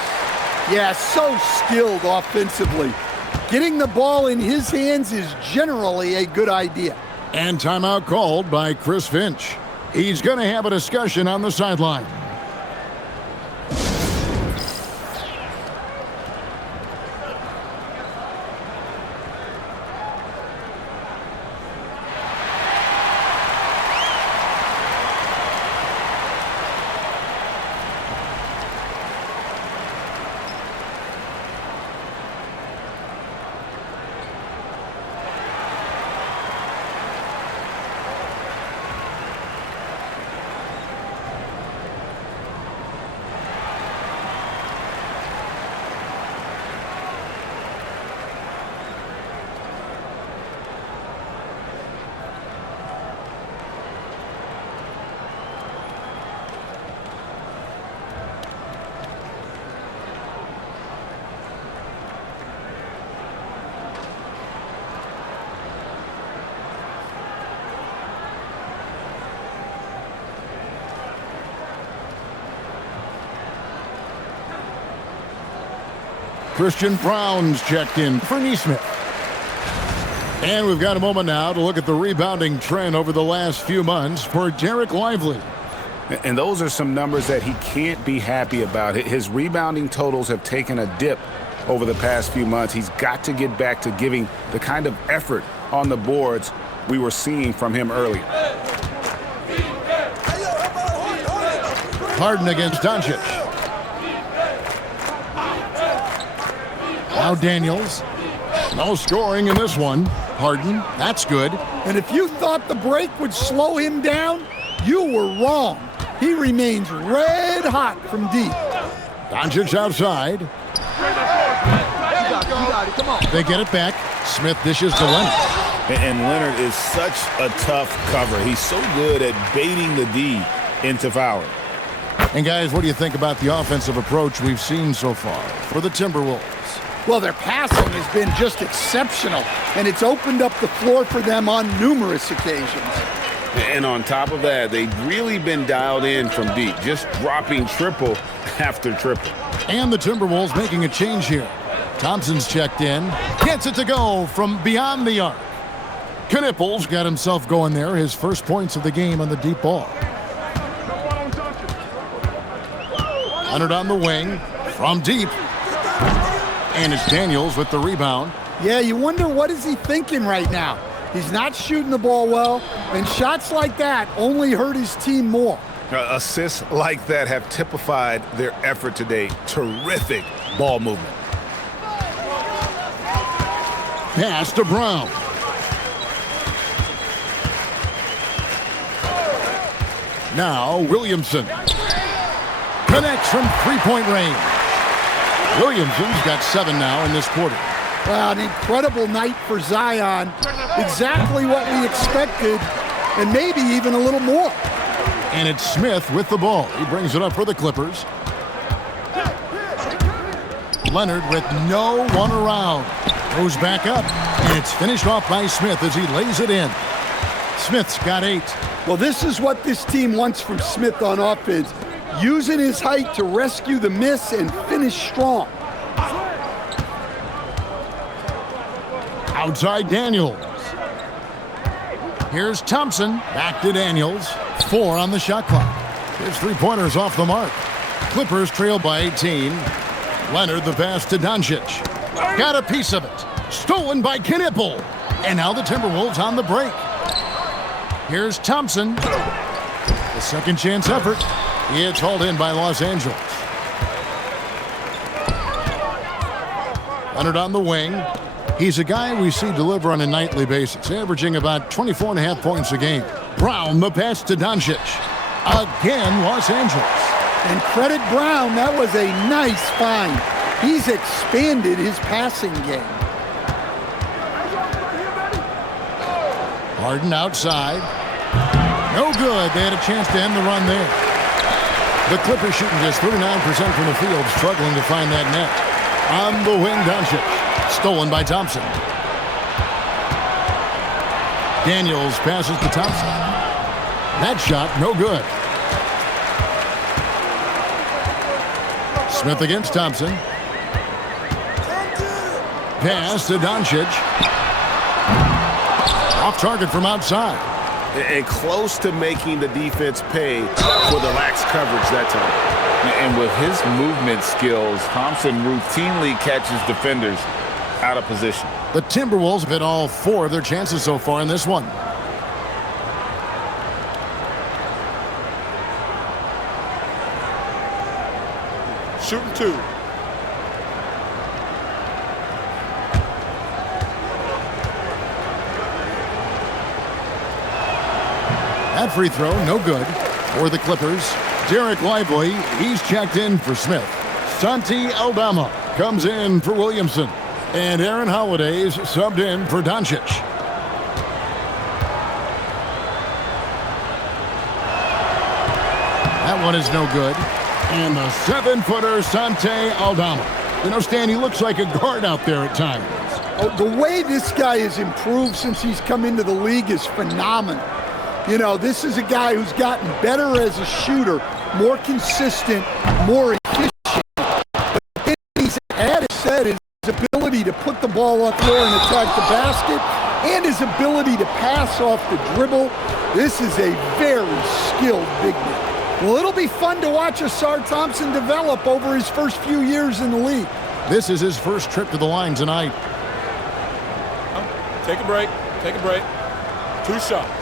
Yeah, so skilled offensively. Getting the ball in his hands is generally a good idea. And timeout called by Chris Finch. He's going to have a discussion on the sideline. Christian Brown's checked in for Nesmith. And we've got a moment now to look at the rebounding trend over the last few months for Derek Lively. And those are some numbers that he can't be happy about. His rebounding totals have taken a dip over the past few months. He's got to get back to giving the kind of effort on the boards we were seeing from him earlier. Harden against Doncic. Now Daniels. No scoring in this one. Harden, that's good. And if you thought the break would slow him down, you were wrong. He remains red hot from deep. Doncic outside. They get it back. Smith dishes to Leonard. And Leonard is such a tough cover. He's so good at baiting the D into fouling. And guys, what do you think about the offensive approach we've seen so far for the Timberwolves? Well, their passing has been just exceptional, and it's opened up the floor for them on numerous occasions. And on top of that, they've really been dialed in from deep, just dropping triple after triple. And the Timberwolves making a change here. Thompson's checked in, gets it to go from beyond the arc. Knipples got himself going there, his first points of the game on the deep ball. Leonard on the wing, from deep. And it's Daniels with the rebound. Yeah, you wonder what is he thinking right now. He's not shooting the ball well, and shots like that only hurt his team more. Assists like that have typified their effort today. Terrific ball movement. Pass to Brown. Now Williamson. Connects from three-point range. Williamson's got 7 now in this quarter. Well, an incredible night for Zion. Exactly what we expected, and maybe even a little more. And it's Smith with the ball. He brings it up for the Clippers. Leonard with no one around. Goes back up, and it's finished off by Smith as he lays it in. Smith's got 8. Well, this is what this team wants from Smith on offense. Using his height to rescue the miss and finish strong. Outside Daniels. Here's Thompson. Back to Daniels. 4 on the shot clock. His three-pointers off the mark. Clippers trail by 18. Leonard the pass to Doncic. Got a piece of it. Stolen by Knipple. And now the Timberwolves on the break. Here's Thompson. The second chance effort. It's hauled in by Los Angeles. Leonard on the wing. He's a guy we see deliver on a nightly basis, averaging about 24.5 points a game. Brown, the pass to Doncic. Again, Los Angeles. And credit Brown, that was a nice find. He's expanded his passing game. Harden outside. No good. They had a chance to end the run there. The Clippers shooting just 39% from the field, struggling to find that net. On the wing, Doncic. Stolen by Thompson. Daniels passes to Thompson. That shot, no good. Smith against Thompson. Pass to Doncic. Off target from outside. And close to making the defense pay for the lax coverage that time. And with his movement skills, Thompson routinely catches defenders out of position. The Timberwolves have hit all 4 of their chances so far in this one. Shooting 2. That free throw, no good. For the Clippers, Derek Lively, he's checked in for Smith. Santi Aldama comes in for Williamson. And Aaron Holiday's subbed in for Doncic. That one is no good. And the 7-footer, Santi Aldama. You know, Stan, he looks like a guard out there at times. Oh, the way this guy has improved since he's come into the league is phenomenal. You know, this is a guy who's gotten better as a shooter, more consistent, more efficient. But then he's added, his ability to put the ball on the floor and attack the basket, and his ability to pass off the dribble. This is a very skilled big man. Well, it'll be fun to watch Asar Thompson develop over his first few years in the league. This is his first trip to the line tonight. Take a break. Take a break. 2 shots.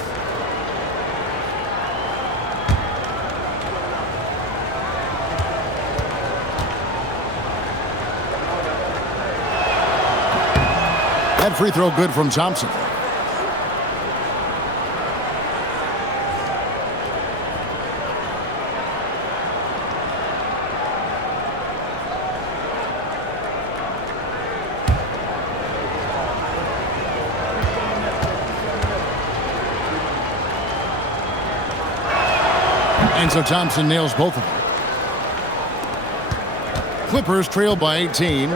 That free throw good from Thompson. And so Thompson nails both of them. Clippers trail by 18.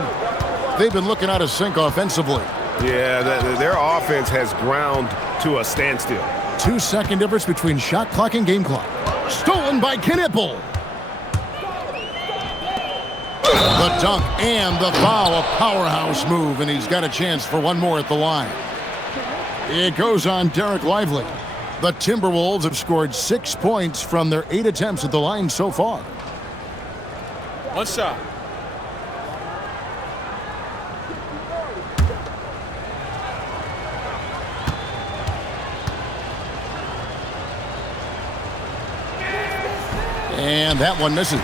They've been looking out of sync offensively. Yeah, their offense has ground to a standstill. 2-second difference between shot clock and game clock. Stolen by Knipple. The dunk and the foul, a powerhouse move, and he's got a chance for one more at the line. It goes on Derek Lively. The Timberwolves have scored 6 points from their 8 attempts at the line so far. One shot. And that one misses.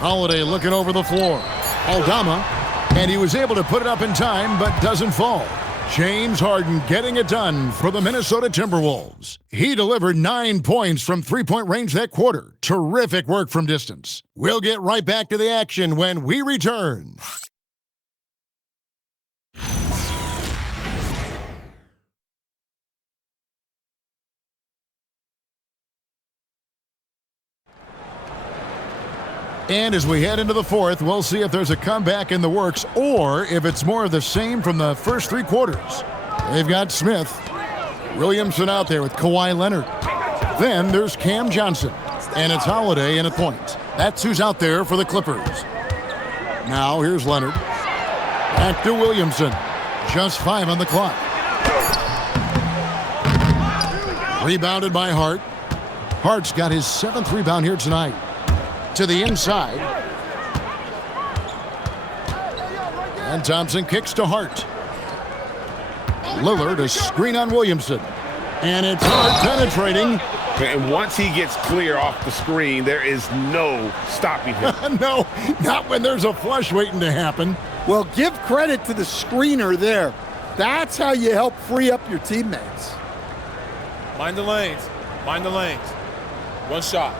Holiday looking over the floor. Aldama, and he was able to put it up in time, but doesn't fall. James Harden getting it done for the Minnesota Timberwolves. He delivered 9 points from three-point range that quarter. Terrific work from distance. We'll get right back to the action when we return. And as we head into the fourth, we'll see if there's a comeback in the works or if it's more of the same from the first 3 quarters. They've got Smith, Williamson out there with Kawhi Leonard. Then there's Cam Johnson, and it's Holiday in a point. That's who's out there for the Clippers. Now here's Leonard. Back to Williamson. Just 5 on the clock. Rebounded by Hart. Hart's got his 7th rebound here tonight. To the inside. And Thompson kicks to Hart. Lillard a screen on Williamson. And it's Hart penetrating. And once he gets clear off the screen, there is no stopping him. No, not when there's a flush waiting to happen. Well, give credit to the screener there. That's how you help free up your teammates. Mind the lanes. Mind the lanes. One shot.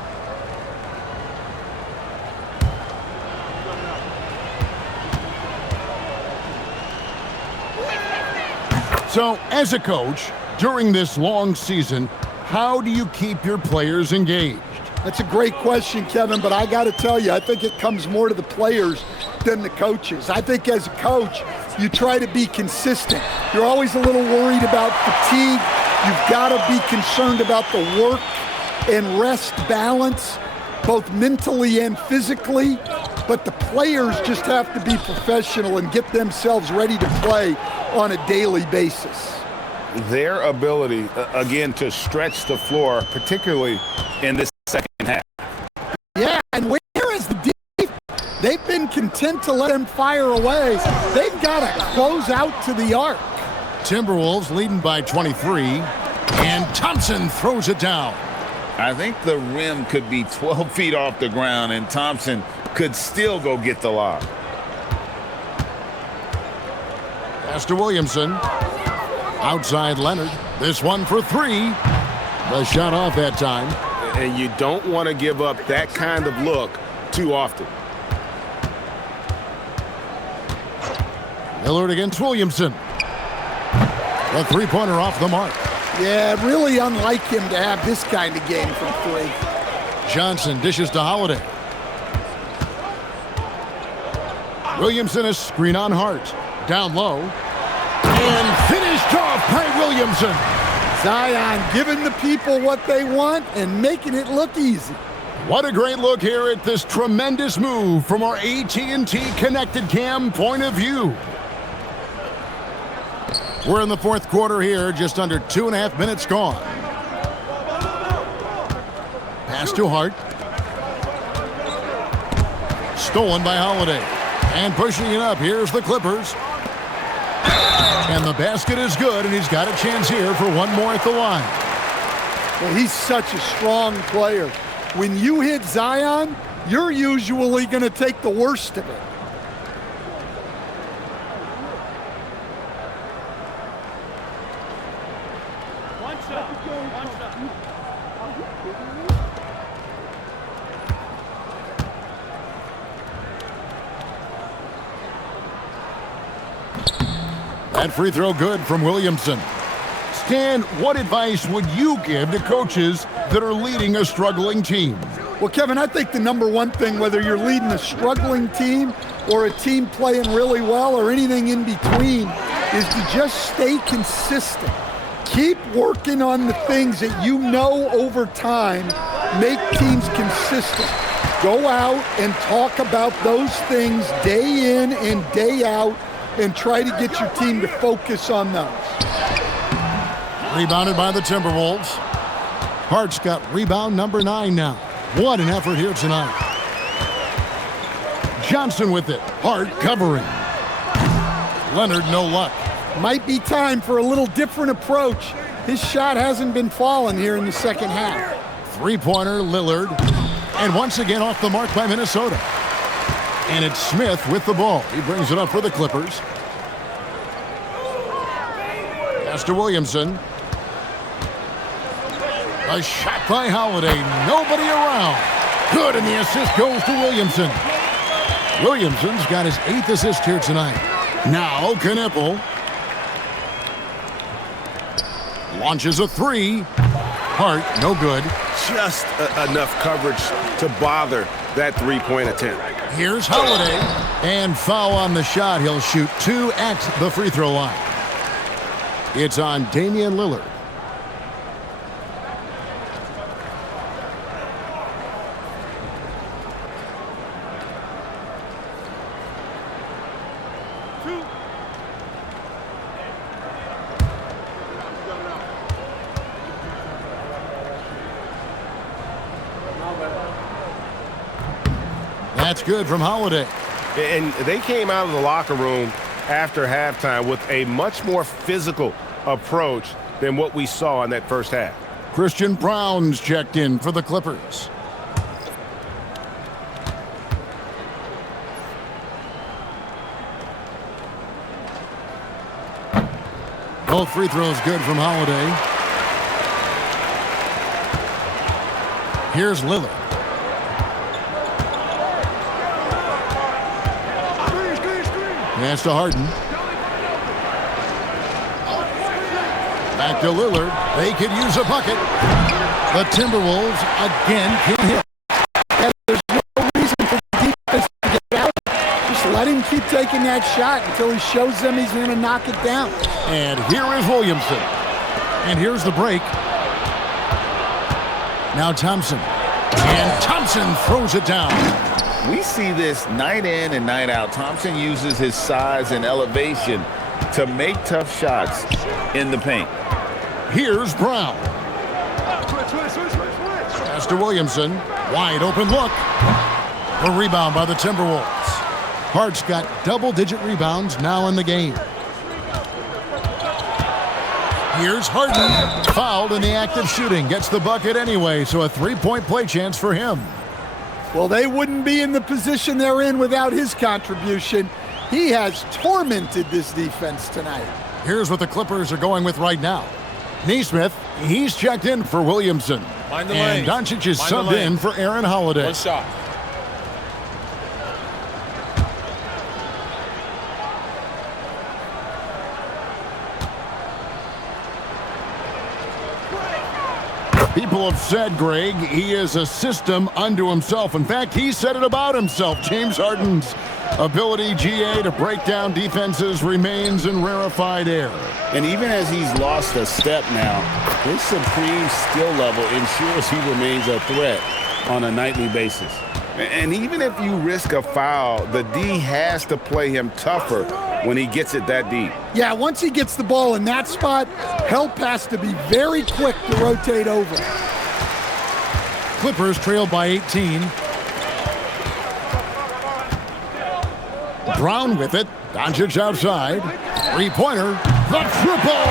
So, as a coach, during this long season, how do you keep your players engaged? That's a great question, Kevin, but I got to tell you, I think it comes more to the players than the coaches. I think as a coach, you try to be consistent. You're always a little worried about fatigue. You've got to be concerned about the work and rest balance, both mentally and physically. But the players just have to be professional and get themselves ready to play on a daily basis. Their ability, again, to stretch the floor, particularly in this second half. Yeah, and where is the defense? They've been content to let them fire away. They've got to close out to the arc. Timberwolves leading by 23, and Thompson throws it down. I think the rim could be 12 feet off the ground, and Thompson could still go get the lob. Pass to Williamson. Outside Leonard. This one for 3. The shot off that time. And you don't want to give up that kind of look too often. Lillard against Williamson. A 3-pointer off the mark. Yeah, really unlike him to have this kind of game from 3. Johnson dishes to Holiday. Williamson a screen on Hart. Down low. And finished off by Williamson. Zion giving the people what they want and making it look easy. What a great look here at this tremendous move from our AT&T Connected Cam point of view. We're in the fourth quarter here, just under 2.5 minutes gone. Pass to Hart. Stolen by Holiday. And pushing it up, here's the Clippers. And the basket is good, and he's got a chance here for one more at the line. Well, he's such a strong player. When you hit Zion, you're usually going to take the worst of it. That free throw good from Williamson. Stan, what advice would you give to coaches that are leading a struggling team? Well, Kevin, I think the number one thing, whether you're leading a struggling team or a team playing really well or anything in between, is to just stay consistent. Keep working on the things that you know over time make teams consistent. Go out and talk about those things day in and day out and try to get your team to focus on those. Rebounded by the Timberwolves. Hart's got rebound number 9 now. What an effort here tonight. Johnson with it. Hart covering. Leonard, no luck. Might be time for a little different approach. His shot hasn't been falling here in the second half. Three-pointer, Lillard. And once again off the mark by Minnesota. And it's Smith with the ball. He brings it up for the Clippers. Pass to Williamson. A shot by Holiday. Nobody around. Good, and the assist goes to Williamson. Williamson's got his 8th assist here tonight. Now Knippel. Launches a 3. Hart, no good. Just enough coverage to bother that three-point attempt. Here's Holiday. And foul on the shot. He'll shoot 2 at the free throw line. It's on Damian Lillard. That's good from Holiday. And they came out of the locker room after halftime with a much more physical approach than what we saw in that first half. Christian Brown's checked in for the Clippers. Both free throws good from Holiday. Here's Lillard. Pass to Harden. Back to Lillard. They could use a bucket. The Timberwolves again can't hit. And there's no reason for the defense to get out. Just let him keep taking that shot until he shows them he's going to knock it down. And here is Williamson. And here's the break. Now Thompson. And Thompson throws it down. We see this night in and night out. Thompson uses his size and elevation to make tough shots in the paint. Here's Brown. Pass to Williamson. Wide open look. The rebound by the Timberwolves. Hart's got double-digit rebounds now in the game. Here's Harden. Fouled in the act of shooting. Gets the bucket anyway, so a three-point play chance for him. Well, they wouldn't be in the position they're in without his contribution. He has tormented this defense tonight. Here's what the Clippers are going with right now. Neesmith, he's checked in for Williamson. Mind the And lanes. Doncic is Mind the subbed in lanes. for Aaron Holiday. One shot. People have said, Greg, he is a system unto himself. In fact, he said it about himself. James Harden's ability, GA, to break down defenses remains in rarefied air. And even as he's lost a step now, his supreme skill level ensures he remains a threat on a nightly basis. And even if you risk a foul, the D has to play him tougher when he gets it that deep. Yeah, once he gets the ball in that spot, help has to be very quick to rotate over. Clippers trail by 18. Brown with it. Doncic outside. Three-pointer. The triple.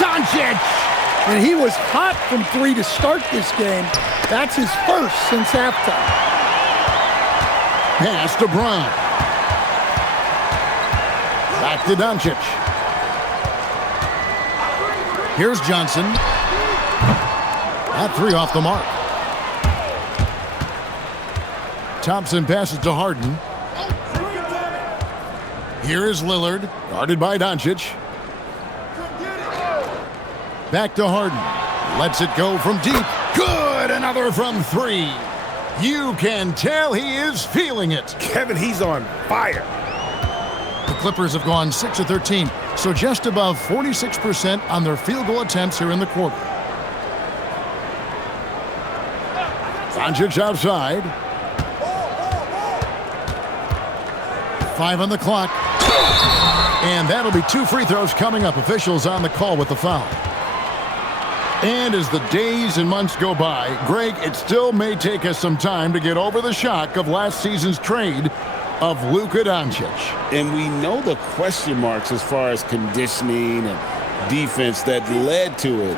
Doncic. And he was hot from 3 to start this game. That's his first since halftime. Pass to Brown. Back to Doncic. Here's Johnson. That 3 off the mark. Thompson passes to Harden. Here is Lillard, guarded by Doncic. Back to Harden. Lets it go from deep. Good! Another from 3. You can tell he is feeling it. Kevin, he's on fire. The Clippers have gone 6 of 13, so just above 46% on their field goal attempts here in the quarter. Doncic outside. 5 on the clock. And that'll be 2 free throws coming up. Officials on the call with the foul. And as the days and months go by, Greg, it still may take us some time to get over the shock of last season's trade of Luka Doncic. And we know the question marks as far as conditioning and defense that led to it.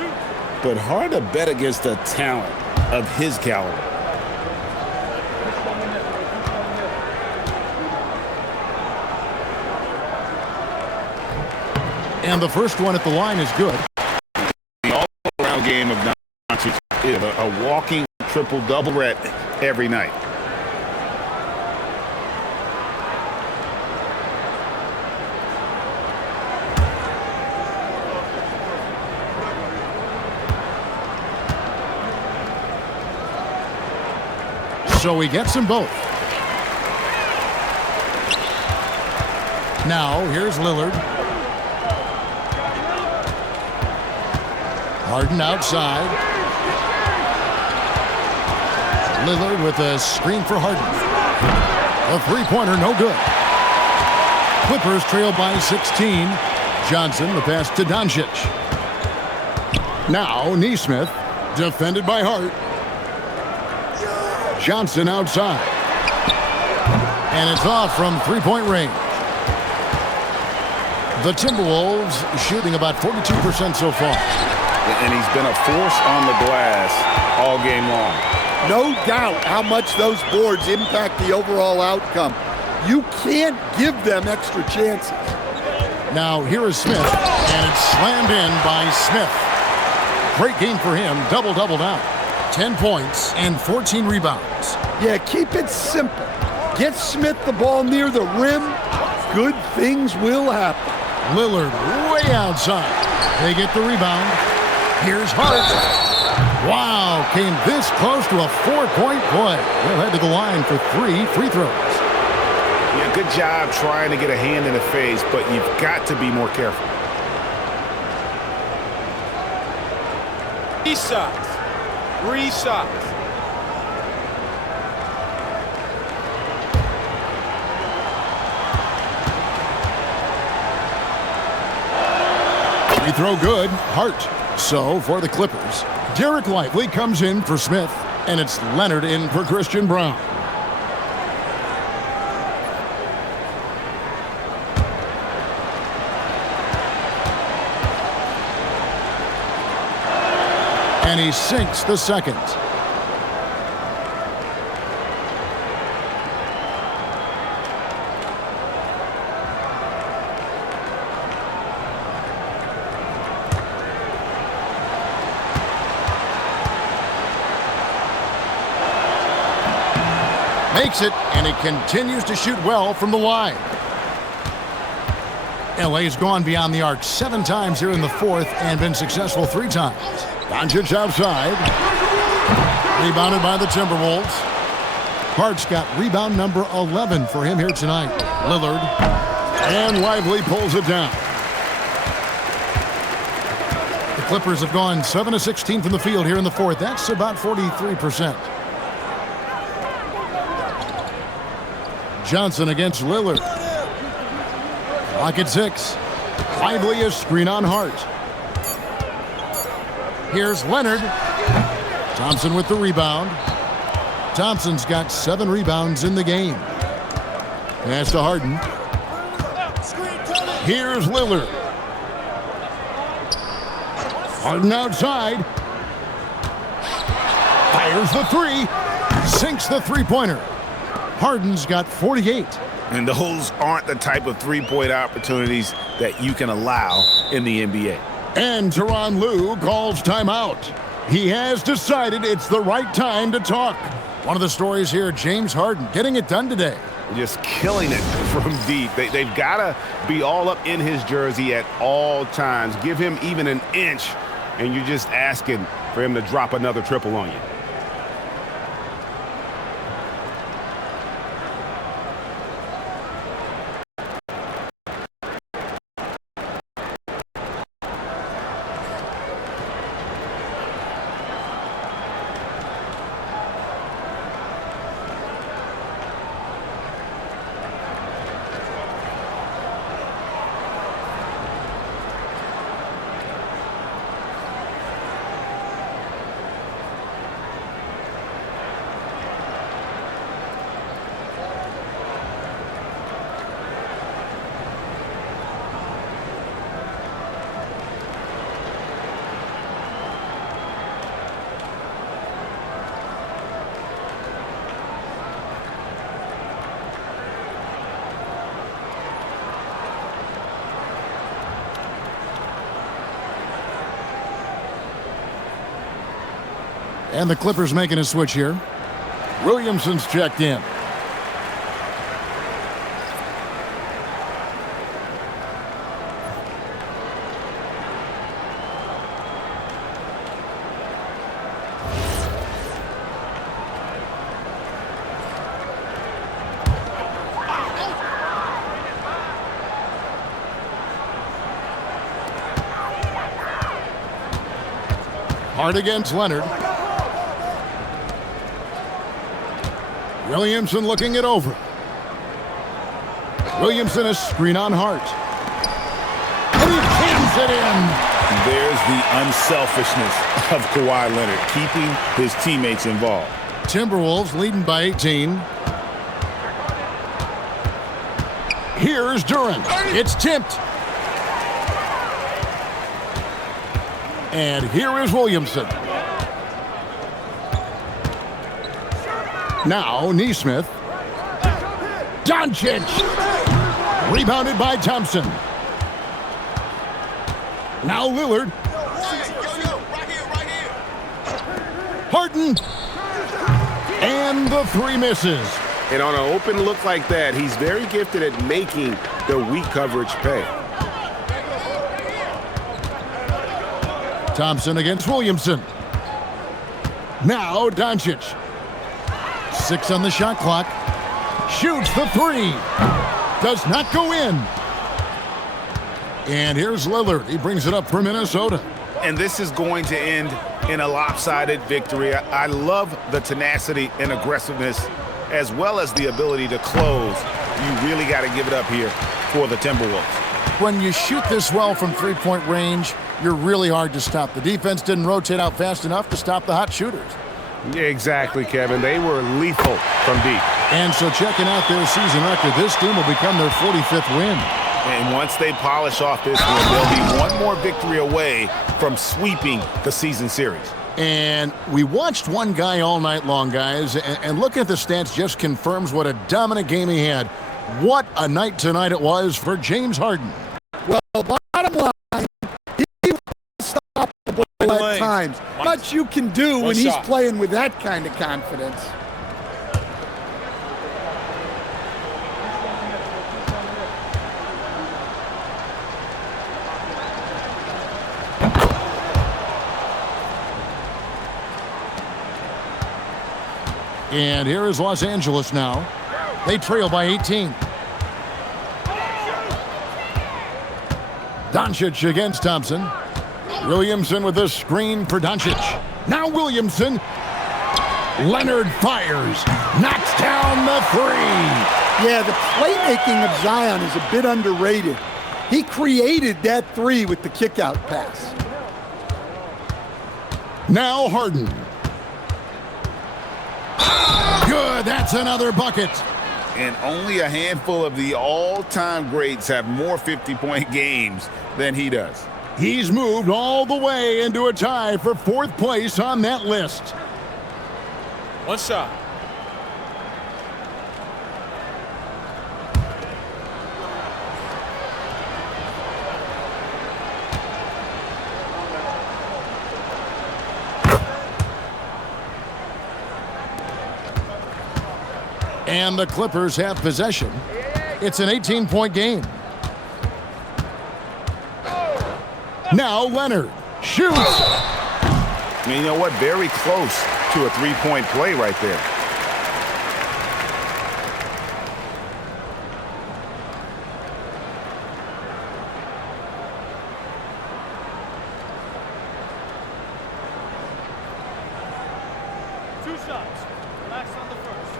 But hard to bet against a talent of his caliber. And the first one at the line is good. The all-around game of Doncic is a walking triple-double threat every night. So he gets them both. Now, here's Lillard. Harden outside. Lillard with a screen for Harden. A three-pointer, no good. Clippers trail by 16. Johnson, the pass to Doncic. Now, Nesmith, defended by Hart. Johnson outside. And it's off from three-point range. The Timberwolves shooting about 42% so far. And he's been a force on the glass all game long. No doubt how much those boards impact the overall outcome. You can't give them extra chances. Now here is Smith, and it's slammed in by Smith. Great game for him, double-double now. 10 points and 14 rebounds. Yeah, keep it simple. Get Smith the ball near the rim. Good things will happen. Lillard way outside. They get the rebound. Here's Hart. Wow, came this close to a 4-point play. They'll head to the line for 3 free throws. Yeah, good job trying to get a hand in the face, but you've got to be more careful. 3 shots. 3 shots. Free throw good. Hart. So for the Clippers, Derek Lively comes in for Smith, and it's Leonard in for Christian Brown. And he sinks the second. Makes it, and he continues to shoot well from the line. LA's gone beyond the arc 7 times here in the fourth and been successful 3 times. Doncic outside. Rebounded by the Timberwolves. Hart's got rebound number 11 for him here tonight. Lillard. And Lively pulls it down. The Clippers have gone 7 of 16 from the field here in the fourth. That's about 43%. Johnson against Lillard. Clock at 6. Lively a screen on Hart. Here's Leonard. Thompson with the rebound. Thompson's got 7 rebounds in the game. Pass to Harden. Here's Lillard. Harden outside. Fires the 3. Sinks the three-pointer. Harden's got 48. And those aren't the type of three-point opportunities that you can allow in the NBA. And Tyronn Lue calls timeout. He has decided it's the right time to talk. One of the stories here, James Harden getting it done today. Just killing it from deep. They've got to be all up in his jersey at all times. Give him even an inch and you're just asking for him to drop another triple on you. And the Clippers making a switch here. Williamson's checked in. Hard against Leonard. Williamson looking it over. Williamson a screen on Hart. And he jams it in. There's the unselfishness of Kawhi Leonard, keeping his teammates involved. Timberwolves leading by 18. Here's Durant. It's tipped. And here is Williamson. Now, Neesmith. Doncic. Rebounded by Thompson. Now Lillard. Harden. And the three misses. And on an open look like that, he's very gifted at making the weak coverage pay. Thompson against Williamson. Now Doncic. 6 on the shot clock. Shoots the three. Does not go in. And here's Lillard. He brings it up for Minnesota. And this is going to end in a lopsided victory. I love the tenacity and aggressiveness as well as the ability to close. You really got to give it up here for the Timberwolves. When you shoot this well from three-point range, you're really hard to stop. The defense didn't rotate out fast enough to stop the hot shooters. Yeah, exactly, Kevin. They were lethal from deep. And so checking out their season record, this team will become their 45th win. And once they polish off this win, they'll be one more victory away from sweeping the season series. And we watched one guy all night long, guys, and looking at the stats just confirms what a dominant game he had. What a night tonight it was for James Harden. Well, bottom line, he was unstoppable at times. Much you can do when he's playing with that kind of confidence. And here is Los Angeles now. They trail by 18. Doncic against Thompson. Williamson with a screen for Doncic. Now Williamson. Leonard fires. Knocks down the three. Yeah, the playmaking of Zion is a bit underrated. He created that three with the kickout pass. Now Harden. Good, that's another bucket. And only a handful of the all-time greats have more 50-point games than he does. He's moved all the way into a tie for 4th place on that list. One shot. And the Clippers have possession. It's an 18-point game. Now Leonard. Shoots. And you know what? Very close to a three-point play right there. Two shots. Relax on the first.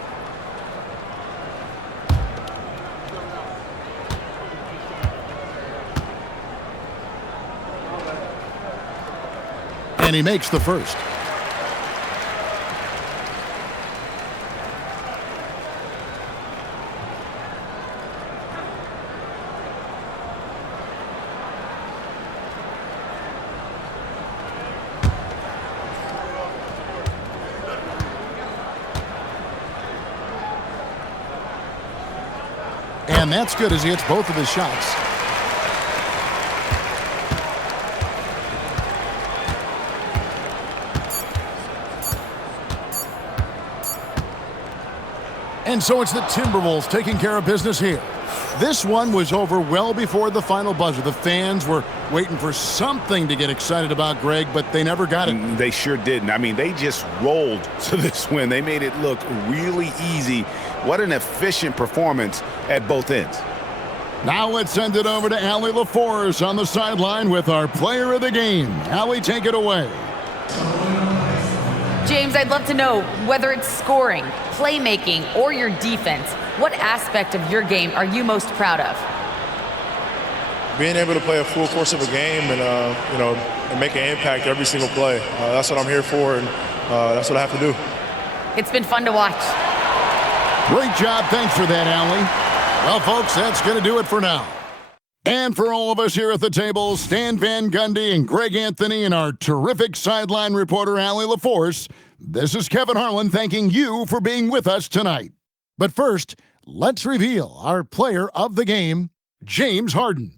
And he makes the first. And that's good as he hits both of his shots. And so it's the Timberwolves taking care of business here. This one was over well before the final buzzer. The fans were waiting for something to get excited about, Greg, but they never got it. They sure didn't. I mean, they just rolled to this win. They made it look really easy. What an efficient performance at both ends. Now let's send it over to Allie LaForce on the sideline with our player of the game. Allie, take it away. James, I'd love to know whether it's scoring, playmaking, or your defense. What aspect of your game are you most proud of? Being able to play a full course of a game and, and make an impact every single play. That's what I'm here for, and that's what I have to do. It's been fun to watch. Great job. Thanks for that, Allie. Well, folks, that's going to do it for now. And for all of us here at the table, Stan Van Gundy and Greg Anthony and our terrific sideline reporter, Allie LaForce, this is Kevin Harlan thanking you for being with us tonight. But first, let's reveal our player of the game, James Harden.